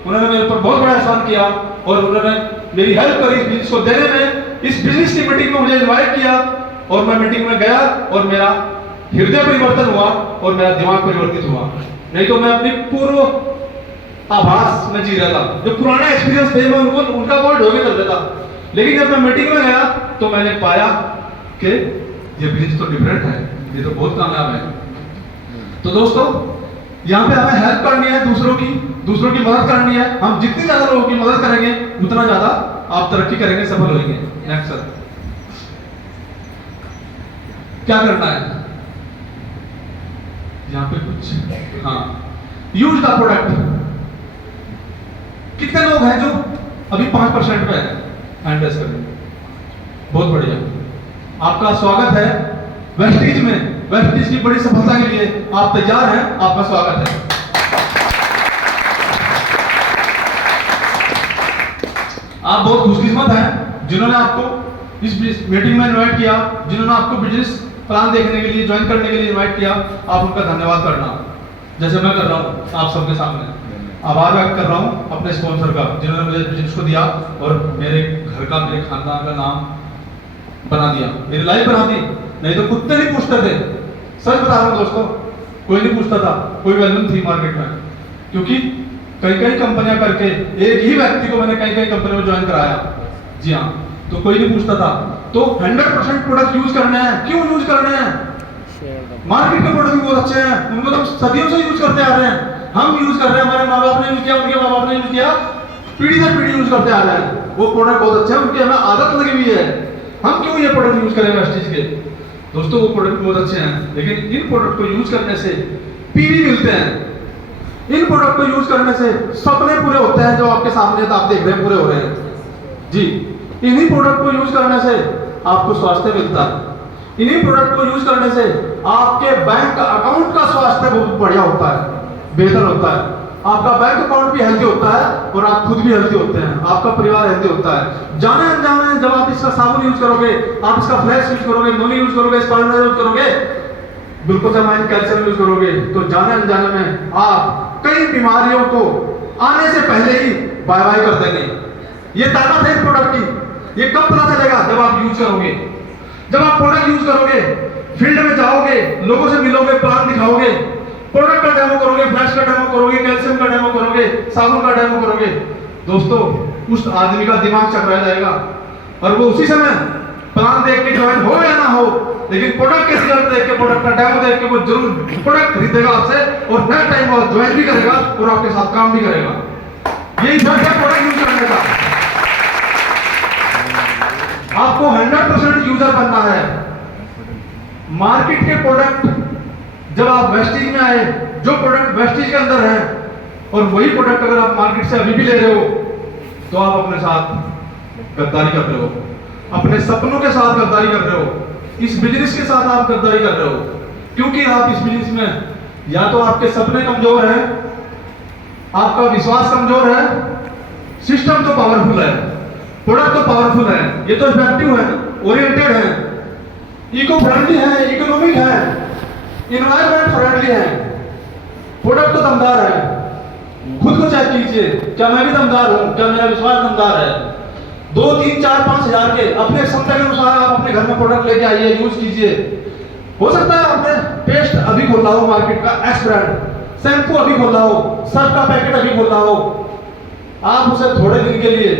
उन्होंने मेरे ऊपर बहुत बड़ा एहसान किया, और उन्होंने मेरी हेल्प करी इस बिजनेस को देने में। इस बिजनेस की मीटिंग में मुझे इनवाइट किया और मैं मीटिंग में गया और मेरा हृदय परिवर्तन हुआ और मेरा दिमाग परिवर्तित हुआ। नहीं तो मैं अपनी पूर्व आभास में जी रहा था, जो पुराने एक्सपीरियंस थे मैं उनका बहुत ढोके चल रहा था। लेकिन जब मैं मीटिंग में गया तो मैंने पाया कि ये बिजनेस तो डिफरेंट है, ये तो बहुत कामयाब है। तो दोस्तों, यहाँ पे हमें हेल्प करनी है दूसरों की मदद करनी है। हम जितनी ज्यादा लोगों की मदद करेंगे उतना ज्यादा आप तरक्की करेंगे, सफल होंगे। नेक्स्ट सर, क्या करना है यहाँ पे कुछ? हाँ, यूज द प्रोडक्ट। कितने लोग हैं जो अभी 5% पे है? हैंड रेज करें। बहुत बढ़िया, आपका स्वागत है वेस्टीज में। वेस्टीज की बड़ी सफलता के लिए आप तैयार हैं, आपका स्वागत है। आप बहुत खुशकिस्मत हैं जिन्होंने आपको इस मीटिंग में इनवाइट किया, जिन्होंने आपको बिजनेस प्लान देखने के लिए, ज्वाइन करने के लिए इनवाइट किया। आप उनका धन्यवाद करना, जैसे मैं कर रहा हूं आप सबके सामने। आभार व्यक्त कर रहा हूँ अपने स्पॉन्सर का, जिन्होंने मुझे बिजनेस को दिया और मेरे घर का, मेरे खानदान का नाम बना दिया, मेरी लाइफ बना दी। नहीं तो कुत्ते नहीं पूछते थे, सच बता रहा हूँ दोस्तों, कोई नहीं पूछता था, कोई वैल्यू थी मार्केट में, क्योंकि कई कई कंपनियां करके एक ही व्यक्ति को मैंने कई कई कंपनियों में ज्वाइन कराया। जी हाँ, तो कोई नहीं पूछता था। तो 100% प्रोडक्ट यूज करने हैं। क्यों यूज करने हैं? मार्केट के प्रोडक्ट भी बहुत अच्छे हैं, उनको तो हम सदियों से यूज करते आ रहे हैं, हम यूज कर रहे हैं, हमारे माँ बाप ने यूज किया, उनके माँ बाप ने यूज किया, पीढ़ी दर पीढ़ी यूज करते आ रहे हैं। वो प्रोडक्ट बहुत अच्छे हैं, उनकी हमें आदत लगी हुई है, हम क्यों ये प्रोडक्ट यूज करें वेस्टीज के? दोस्तों वो प्रोडक्ट बहुत अच्छे हैं, लेकिन इन प्रोडक्ट को यूज करने से पीवी मिलते हैं, इन प्रोडक्ट को यूज करने से सपने पूरे होते हैं, जो आपके सामने आप देख रहे हैं पूरे हो रहे हैं। जी, इन्हीं प्रोडक्ट को यूज करने से आपको स्वास्थ्य मिलता है, इन्हीं प्रोडक्ट को यूज करने से आपके बैंक अकाउंट का स्वास्थ्य बहुत बढ़िया होता है, बेहतर होता है, आपका बैंक अकाउंट भी हेल्दी होता है और आप खुद भी हेल्दी होते हैं, आपका परिवार हेल्दी होता है। जाने अनजाने जब आप इसका साबुन यूज करोगे, आप इसका फ्लैक्स यूज करोगे, नोनी यूज करोगे, स्पाइरुलिना यूज करोगे, ग्लूकोसामाइन कैल्शियम यूज करोगे, तो जाने अनजाने में आप कई बीमारियों को आने से पहले ही बाय बाय कर देंगे। ये ताकत है प्रोडक्ट की। ये कब पता चलेगा? जब आप यूज करोगे, जब आप प्रोडक्ट यूज करोगे, फील्ड में जाओगे, लोगों से मिलोगे, प्लान दिखाओगे, प्रोडक्ट का डेमो करोगे, फ्लैश का डेमो करोगे, कैल्शियम का डेमो करोगे, साबुन का डेमो करोगे, दोस्तों उस आदमी का दिमाग चकरा जाएगा और वो उसी समय प्लान देख के ज्वाइन हो या ना हो, लेकिन प्रोडक्ट के रिजल्ट देख के, प्रोडक्ट का डेमो देख के वो जरूर प्रोडक्ट खरीदेगा आपसे और नेक्स्ट टाइम वो ज्वाइन भी करेगा और आपके साथ काम भी करेगा। यही फर्क है प्रोडक्ट यूज करने का। आपको 100% यूजर बनना है। मार्केट के प्रोडक्ट जब आप वेस्टीज में आए, जो प्रोडक्ट वेस्टीज के अंदर है और वही प्रोडक्ट अगर आप मार्केट से अभी भी ले रहे हो, तो आप अपने साथ गद्दारी कर रहे हो, अपने सपनों के साथ गद्दारी कर रहे हो, इस बिजनेस के साथ आप गद्दारी कर रहे हो। क्योंकि आप इस बिजनेस में या तो आपके सपने कमजोर हैं, आपका विश्वास कमजोर है, सिस्टम तो पावरफुल है, प्रोडक्ट तो पावरफुल है, ये तो इफेक्टिव है, ओरिएंटेड है, इको फ्रेंडली है, इकोनॉमिक है, इन्वायरमेंट फ्रेंडली है, प्रोडक्ट तो दमदार है। खुद को चेक कीजिए, क्या मैं भी दमदार हूं? क्या मेरा विश्वास दमदार है? 2, 3, 4, 5 हजार के अपने क्षमता के अनुसार आप अपने घर में प्रोडक्ट लेके आइए, यूज कीजिए। हो सकता है आपने पेस्ट अभी खोला हो, मार्केट का एक्स ब्रांड शैम्पू अभी खोला हो, सर्फ का पैकेट अभी खोला हो, आप उसे थोड़े दिन के लिए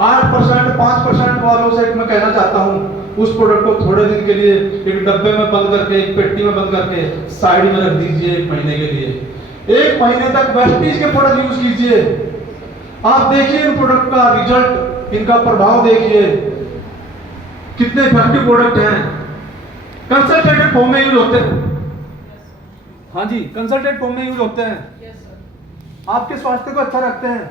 8%, 5% वालों से मैं कहना चाहता हूं, उस प्रोडक्ट को थोड़े दिन के लिए एक डब्बे में बंद करके, एक पेटी में बंद करके साइड में रख दीजिए 1 महीने के लिए। 1 महीने तक वेस्टीज के प्रोडक्ट यूज कीजिए, आप देखिए इन प्रोडक्ट का रिजल्ट, इनका प्रभाव देखिए, कितने इफेक्टिव प्रोडक्ट हैं। कंसंट्रेटेड फॉर्म में यूज होते हैं। हाँ जी, कंसंट्रेटेड फॉर्म में यूज होते हैं, आपके स्वास्थ्य को अच्छा रखते हैं।